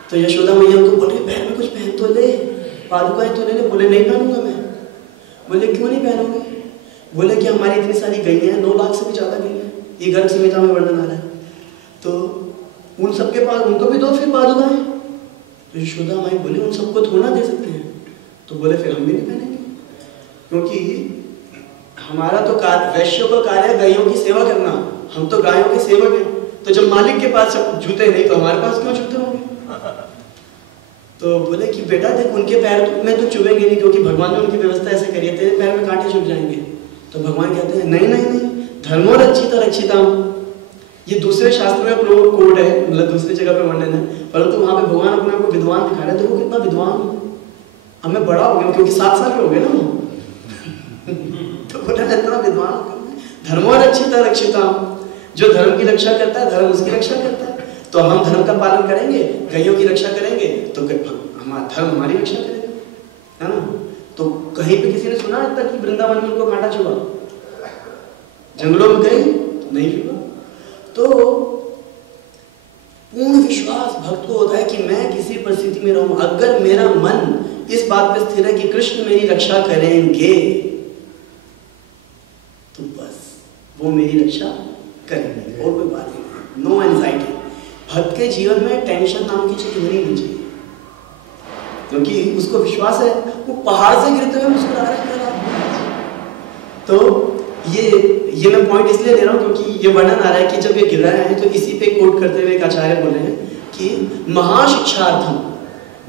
तो यशोदा मैया उनको बोल रही पैर में कुछ पहन तो ले, पादुकाएं तो ले। बोले नहीं पहनूंगा मैं। बोले क्यों नहीं पहनोगे? बोले कि हमारी इतनी सारी गईयां हैं, 9 लाख से भी ज्यादा गईयां, ये गर्भ संहिता में वर्णन आ रहा है, तो उन सबके पास उनको भी दो फिर पादुकाएं। तो यशोदा माई बोले उन सबको थोड़ा दे सकते हैं। तो बोले फिर हम भी नहीं पहनेंगे, क्योंकि हमारा तो वैश्यों का कार्य गायों की सेवा करना, हम तो गायों के सेवक हैं। तो जब मालिक के पास सब जूते नहीं तो हमारे पास क्यों जूते होंगे? तो बोले कि बेटा देख उनके पैर में तो चुभेंगे नहीं, क्योंकि भगवान ने उनकी व्यवस्था ऐसे करी है, तेरे पैर में कांटे चुभ जाएंगे। तो भगवान कहते हैं नहीं नहीं नहीं, धर्मो रक्षिता रक्षिता। ये दूसरे शास्त्र में कोड है, मतलब दूसरी जगह पे वर्णन है, परंतु वहां पे भगवान अपने आप को विद्वान दिखा रहे हैं। देखो कितना विद्वान हूं, अब मैं बड़ा हो गया क्योंकि 7 साल के हो गए ना तो बोला इतना विद्वान हो गया। धर्मो रक्षिता रक्षिता, जो धर्म की रक्षा करता है धर्म उसकी रक्षा करता है। तो हम धर्म का पालन करेंगे, गायों की रक्षा करेंगे, तो हमारा धर्म हमारी रक्षा करेगा, है ना। तो कहीं पे किसी ने सुना है तक कि वृंदावन में उनको कांटा चुभा? जंगलों में गए नहीं चुभा। तो पूर्ण विश्वास भक्त को होता है कि मैं किसी परिस्थिति में रहूं, अगर मेरा मन इस बात पे स्थिर है कि कृष्ण मेरी रक्षा करेंगे, तो बस वो मेरी रक्षा करेंगे, और कोई बात नहीं। No anxiety. भक्त के जीवन में टेंशन नाम की चीज नहीं होनी चाहिए, क्योंकि उसको विश्वास है वो पहाड़ से गिरते हुए मुस्कुरा रहा है। तो ये मैं पॉइंट इसलिए ले रहा हूं क्योंकि ये वर्णन आ रहा है कि जब ये गिर रहे हैं तो इसी पे कोट करते हुए एक आचार्य बोल रहे हैं कि महाशिक्षार्थम,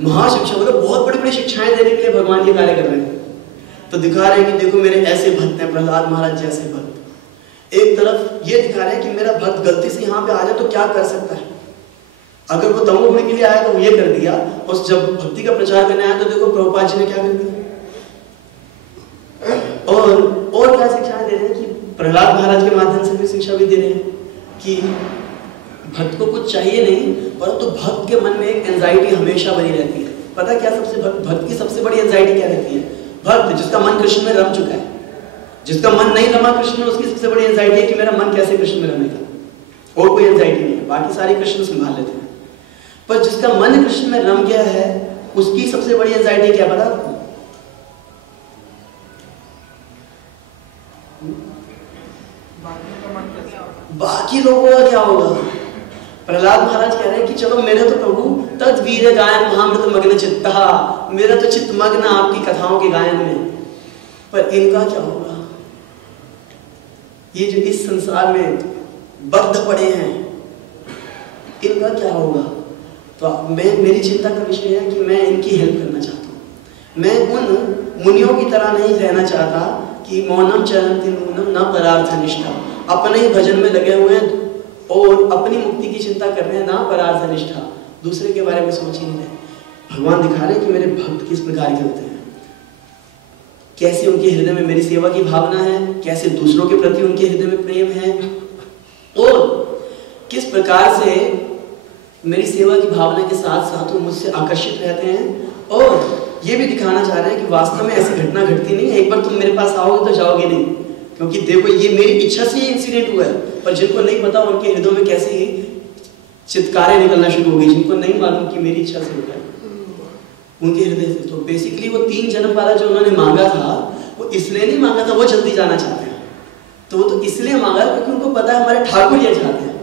महाशिक्षा मतलब बहुत बड़ी बड़ी शिक्षाएं देने के लिए भगवान ये कार्य कर रहे हैं। तो दिखा रहे हैं कि देखो मेरे ऐसे भक्त हैं, प्रहलाद महाराज जैसे भक्त। एक तरफ ये दिखा रहे हैं कि मेरा भक्त गलती से यहाँ पे आ जाए तो क्या कर सकता है। अगर वो तमोगुण के लिए आया तो ये कर दिया, और जब भक्ति का प्रचार करने आया तो देखो प्रभुपाद जी ने क्या कर दिया। और क्या शिक्षाएं दे रहे हैं कि प्रहलाद महाराज के माध्यम से भी शिक्षा भी दे रहे हैं कि भक्त को कुछ चाहिए नहीं, परंतु तो भक्त के मन में एक एंजाइटी हमेशा बनी रहती है। पता क्या सबसे भक्त की सबसे बड़ी एंजाइटी क्या रहती है? भक्त जिसका मन कृष्ण में रम चुका है, जिसका मन नहीं रमा कृष्ण में, उसकी सबसे बड़ी एंजाइटी है कि मेरा मन कैसे कृष्ण में रमेगा। और कोई एंजाइटी नहीं है, बाकी सारी कृष्ण संभाल लेते हैं। पर जिसका मन कृष्ण में रम गया है उसकी सबसे बड़ी एंजाइटी क्या पता आपको? बाकी लोगों का क्या होगा? प्रहलाद महाराज कह रहे हैं कि चलो मेरे तो प्रभु तद वीर गायन महामृत मग्न चित्ता, मेरा तो चित्त मग्न आपकी कथाओं के गायन में, पर इनका क्या होगा? ये जो इस संसार में बद्ध पड़े हैं, इनका क्या होगा? तो मेरी चिंता का विषय है कि मैं इनकी हेल्प करना चाहता हूँ। मैं उन मुनियों की तरह नहीं रहना चाहता कि मौनम चरन्ति नूनम न परार्थ निष्ठा, अपने ही भजन में लगे हुए हैं और अपनी मुक्ति की चिंता कर रहे हैं, ना परार्थ निष्ठा, दूसरे के बारे में सोच ही नहीं रहे। भगवान दिखा रहे हैं कि मेरे भक्त किस प्रकार के होते हैं, कैसे उनके हृदय में मेरी सेवा की भावना है, कैसे दूसरों के प्रति उनके हृदय में प्रेम है, और किस प्रकार से मेरी सेवा की भावना के साथ साथ वो मुझसे आकर्षित रहते हैं। और ये भी दिखाना चाह रहे हैं कि वास्तव में ऐसी घटना घटती नहीं है, एक बार तुम मेरे पास आओगे तो जाओगे नहीं, क्योंकि देखो ये मेरी इच्छा से ही इंसिडेंट हुआ है। पर जिनको नहीं पता उनके हृदय में कैसे ही चित्कारें निकलना शुरू हो गई, जिनको नहीं मालूम कि मेरी इच्छा से होता है उनके हृदय से। तो बेसिकली वो 3 जन्म वाला जो उन्होंने मांगा था वो इसलिए नहीं मांगा था, वो जल्दी जाना चाहते हैं, तो वो तो इसलिए मांगा क्योंकि उनको पता है हमारे ठाकुर ये चाहते हैं।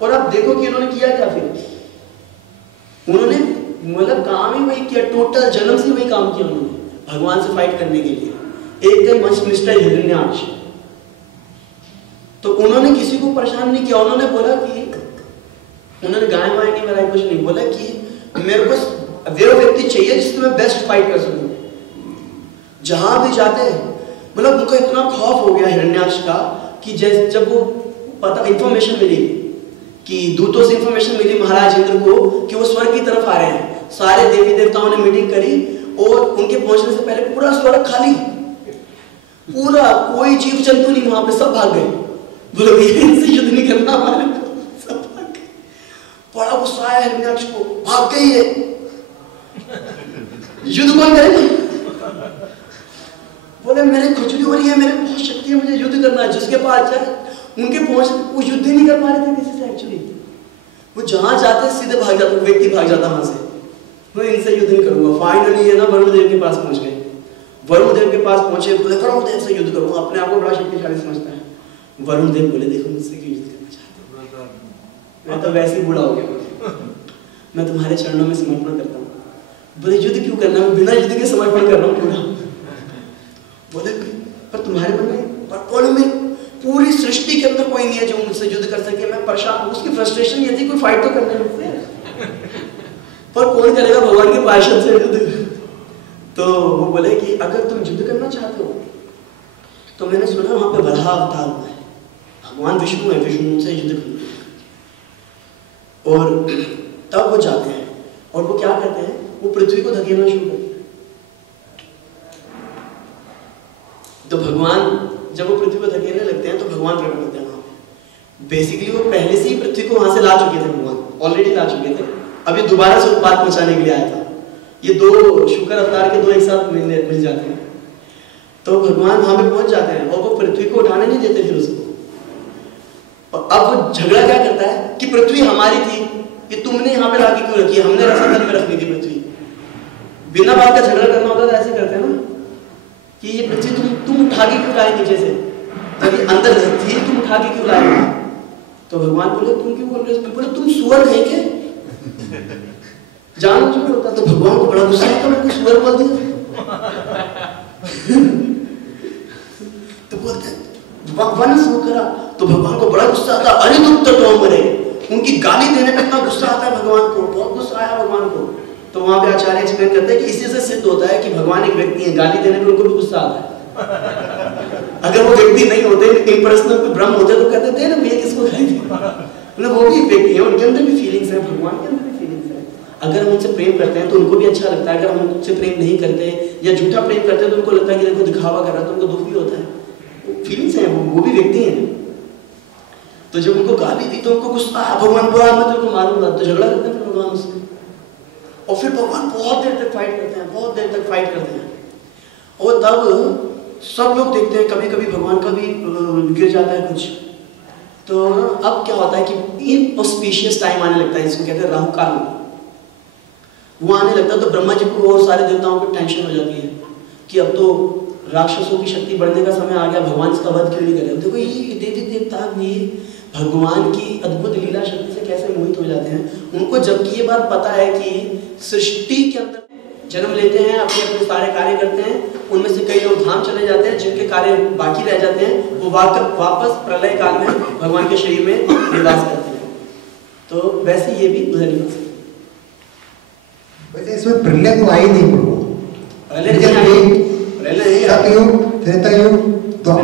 और आप देखो कि उन्होंने किया क्या, फिर उन्होंने मतलब काम ही वही किया, टोटल जन्म से वही काम किया उन्होंने भगवान से फाइट करने के लिए। एक दिन मिस्टर हिरण्याक्ष, तो उन्होंने किसी को परेशान नहीं किया, उन्होंने बोला कि उन्होंने गाय वाय नहीं बनाई, कुछ नहीं बोला कि मेरे को वो व्यक्ति चाहिए जिससे मैं बेस्ट फाइट कर सकूं। जहां भी जाते हैं मतलब उनको इतना खौफ हो गया हिरण्याक्ष का कि जब वो पता इंफॉर्मेशन मिली कि दूतों से इंफॉर्मेशन मिली महाराज इंद्र को कि वो स्वर्ग की तरफ आ रहे हैं, सारे देवी देवताओं ने मीटिंग करी और उनके पहुंचने से पहले पूरा स्वर्ग खाली। पूरा कोई जीव जंतु नहीं वहां पे, सब भाग गए। बोले भैया इनसे युद्ध नहीं करना हमारे को, सब भाग गए। बड़ा गुस्सा आया हिरण्याक्ष को, भाग गई है, युद्ध कौन करेगा? बोले मेरे खुजली हो रही है, मेरे बहुत शक्ति है, मुझे युद्ध करना है। जिसके पास जाए उनके पहुंच, वो युद्ध ही नहीं कर पा रहे थे किसी से एक्चुअली। वो जहां जाते सीधे भाग जाते, व्यक्ति भाग जाता वहां से, मैं इनसे युद्ध नहीं करूंगा। फाइनली है ना वरुण देव के पास पहुंच गए। वरुण देव के पास पहुंचे, बोले वरुण देव से युद्ध करूंगा, अपने आप को बड़ा शक्तिशाली समझता है। वरुण देव बोले देखो मुझसे क्यों युद्ध करना चाहते हो, मैं तो वैसे ही बूढ़ा हो गया, मैं तुम्हारे चरणों में समर्पण करता हूँ। बोले युद्ध क्यों करना, मैं बिना युद्ध के समर्पण कर रहा हूँ पूरा। बोले पर तुम्हारे मन में, पर कौन में, पूरी सृष्टि के अंदर कोई नहीं है जो मुझसे युद्ध कर सके, मैं परेशान हूँ। उसकी फ्रस्ट्रेशन ये थी कोई फाइट तो करने मुझसे, पर कौन करेगा भगवान के पार्षद से युद्ध। तो वो बोले कि अगर तुम युद्ध करना चाहते हो तो मैंने सुना वहां पे वराह अवतार हुआ है, भगवान विष्णु है, विष्णु से युद्ध करना। और तब वो जाते हैं और वो क्या करते हैं, वो पृथ्वी को धकेलना शुरू करते हैं। तो भगवान जब वो पृथ्वी को धकेलने लगते हैं तो भगवान प्रकट होते हैं वहां पे। बेसिकली वो पहले से ही पृथ्वी को वहां से ला चुके थे, भगवान ऑलरेडी ला चुके थे, अब ये दोबारा से उत्पात मचाने के लिए आया था। ये दो शुक्र अवतार के दो एक साथ मिल जाते हैं। तो भगवान वहां पे पहुंच जाते हैं और वो पृथ्वी को उठाने नहीं देते फिर उसको। और अब वो झगड़ा क्या करता है कि पृथ्वी हमारी थी, ये तुमने यहाँ पे लाके क्यों रखी है, हमने रसातल में रखनी थी पृथ्वी। बिना बात का झगड़ा करना होता था ऐसे करते हैं ना कि ये पृथ्वी तुम उठा के क्यों लाए नीचे से, जब ये अंदर थी तुम उठा के क्यों लाए। तो भगवान बोले तुम क्यों बोल रहे हो, बोले तुम सुअर है क्या, जानो जो होता। तो भगवान को बड़ा गुस्सा आता, मेरे को सुअर बोल दिया। तो बोलते वन सो करा, तो भगवान को बड़ा गुस्सा आता, अरे तुम तो मरे। उनकी गाली देने पे इतना गुस्सा आता है भगवान को, बहुत गुस्सा आया भगवान को। तो वहां पे आचार्य एक्सप्लेन करते हैं कि इसी से सिद्ध होता है कि भगवान एक व्यक्ति है, गाली देने पे उनको भी गुस्सा आता है। अगर वो व्यक्ति नहीं होते, इम्पर्सनल ब्रह्म होते तो कहते थे ना भैया किसको गाली दी, मतलब वो भी एक व्यक्ति है, उनके अंदर भी फीलिंग्स है, भगवान के अंदर भी फीलिंग्स है। अगर हम उनसे प्रेम करते हैं तो उनको भी अच्छा लगता है, अगर हम उनसे प्रेम नहीं करते या झूठा प्रेम करते हैं तो उनको लगता है कि देखो दिखावा कर रहा है, तो उनको दुख भी होता है। फीलिंग्स हैं, वो भी व्यक्ति हैं। तो जब उनको गाली दी तो उनको गुस्सा आया, भगवान बोला मैं तुमको मारूंगा, तो झगड़ा करते हैं भगवान उससे। और फिर भगवान बहुत देर तक फाइट करते हैं, बहुत देर तक फाइट करते हैं। और तब सब लोग देखते हैं, कभी कभी भगवान का भी गिर जाता है कुछ। तो अब क्या होता है कि इनऑस्पिशियस टाइम आने लगता है, इसको कहते हैं राहु काल। वो आने लगता है तो ब्रह्मा जी को और सारे देवताओं को टेंशन हो जाती है कि अब तो राक्षसों की शक्ति बढ़ने का समय आ गया, भगवान इसका वध क्यों नहीं करे। देखो ये देवी देवता भी भगवान की अद्भुत लीला शक्ति से कैसे मोहित हो जाते हैं। उनको जबकि ये बात पता है कि सृष्टि के अंदर जन्म लेते हैं, अपने अपने सारे कार्य करते हैं, उनमें से कई लोग धाम चले जाते हैं, जिनके कार्य बाकी रह जाते हैं वो वापस प्रलय काल में भगवान के शरीर में निवास करते हैं। तो वैसे ये भी उधर नहीं हो सकते। वैसे इसमें प्रलय तो आई नहीं, मैंने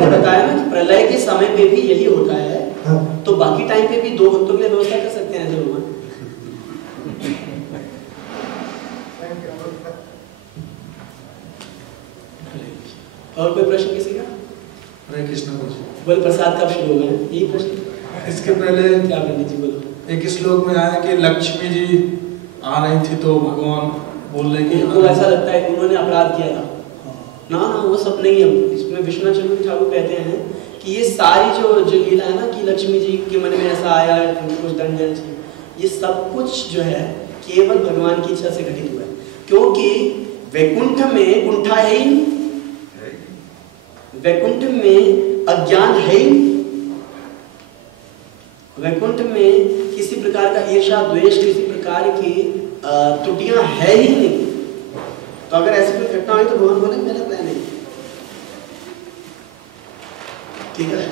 बताया ना कि प्रलय के समय पे भी यही होता है। हाँ। तो बाकी टाइम पे भी दो भक्तों के लिए व्यवस्था कर सकते हैं जरूर। और कोई प्रश्न किसी का? हरे कृष्ण बोले प्रसाद कब शुरू होगा, यही प्रश्न। इसके पहले क्या पंडित जी बोलो। एक श्लोक में आया कि लक्ष्मी जी आ रही थी तो भगवान बोल रहे कि उनको ऐसा लगता है कि उन्होंने अपराध किया था। ना वो सब नहीं है। इसमें विश्वनाथ चंद्र ठाकुर कहते हैं कि ये सारी जो लीला है ना कि लक्ष्मी जी के मन में ऐसा आया कुछ दंड देना चाहिए, ये सब कुछ जो है केवल भगवान की इच्छा से घटित हुआ है। क्योंकि वैकुंठ में कुंठा है ही, वैकुंठ में अज्ञान है ही, वैकुंठ में किसी प्रकार का ईर्ष्या द्वेष, किसी प्रकार की त्रुटियां है ही नहीं। तो अगर ऐसी कोई घटना हुई तो भगवान बोले मेरा प्लान नहीं। ठीक है।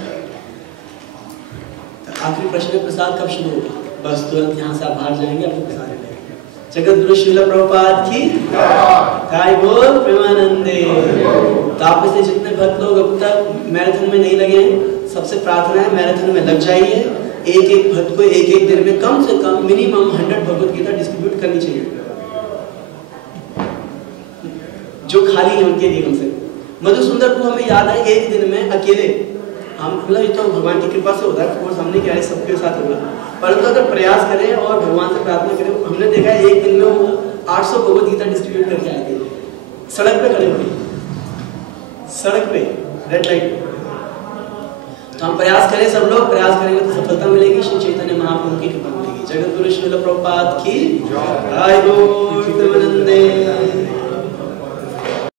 तो आखिरी प्रश्न है प्रसाद कब शुरू होगा? बस तुरंत यहाँ से आप बाहर जाएंगे, आपको प्रसाद मिलेगा। जगत गुरु श्रील प्रभुपाद की जय बोल प्रेमानंदे। तो आप में से जितने भक्त लोग अब तक मैराथन में नहीं लगे हैं, सबसे प्रार्थना है मैराथन में लग जाइए। एक एक भक्त को एक एक दिन में कम से कम मिनिमम 100 भगवत गीता डिस्ट्रीब्यूट करनी चाहिए, जो खाली है उनके लिए। उनसे मधुसुंदर को हमें याद है एक दिन में अकेले, हम मतलब ये तो भगवान की कृपा से होता है, कोर्स हमने क्या है सबके साथ होगा, परंतु अगर प्रयास करें और भगवान से प्रार्थना करें, हमने देखा है एक दिन में वो 800 भगवद गीता डिस्ट्रीब्यूट करके आए थे, सड़क पे खड़े हुए, सड़क पे रेड लाइट। तो हम प्रयास करें, सब लोग प्रयास करेंगे तो सफलता मिलेगी, श्री चैतन्य महाप्रभु की कृपा मिलेगी। जगत गुरु श्रील प्रभुपाद की जय।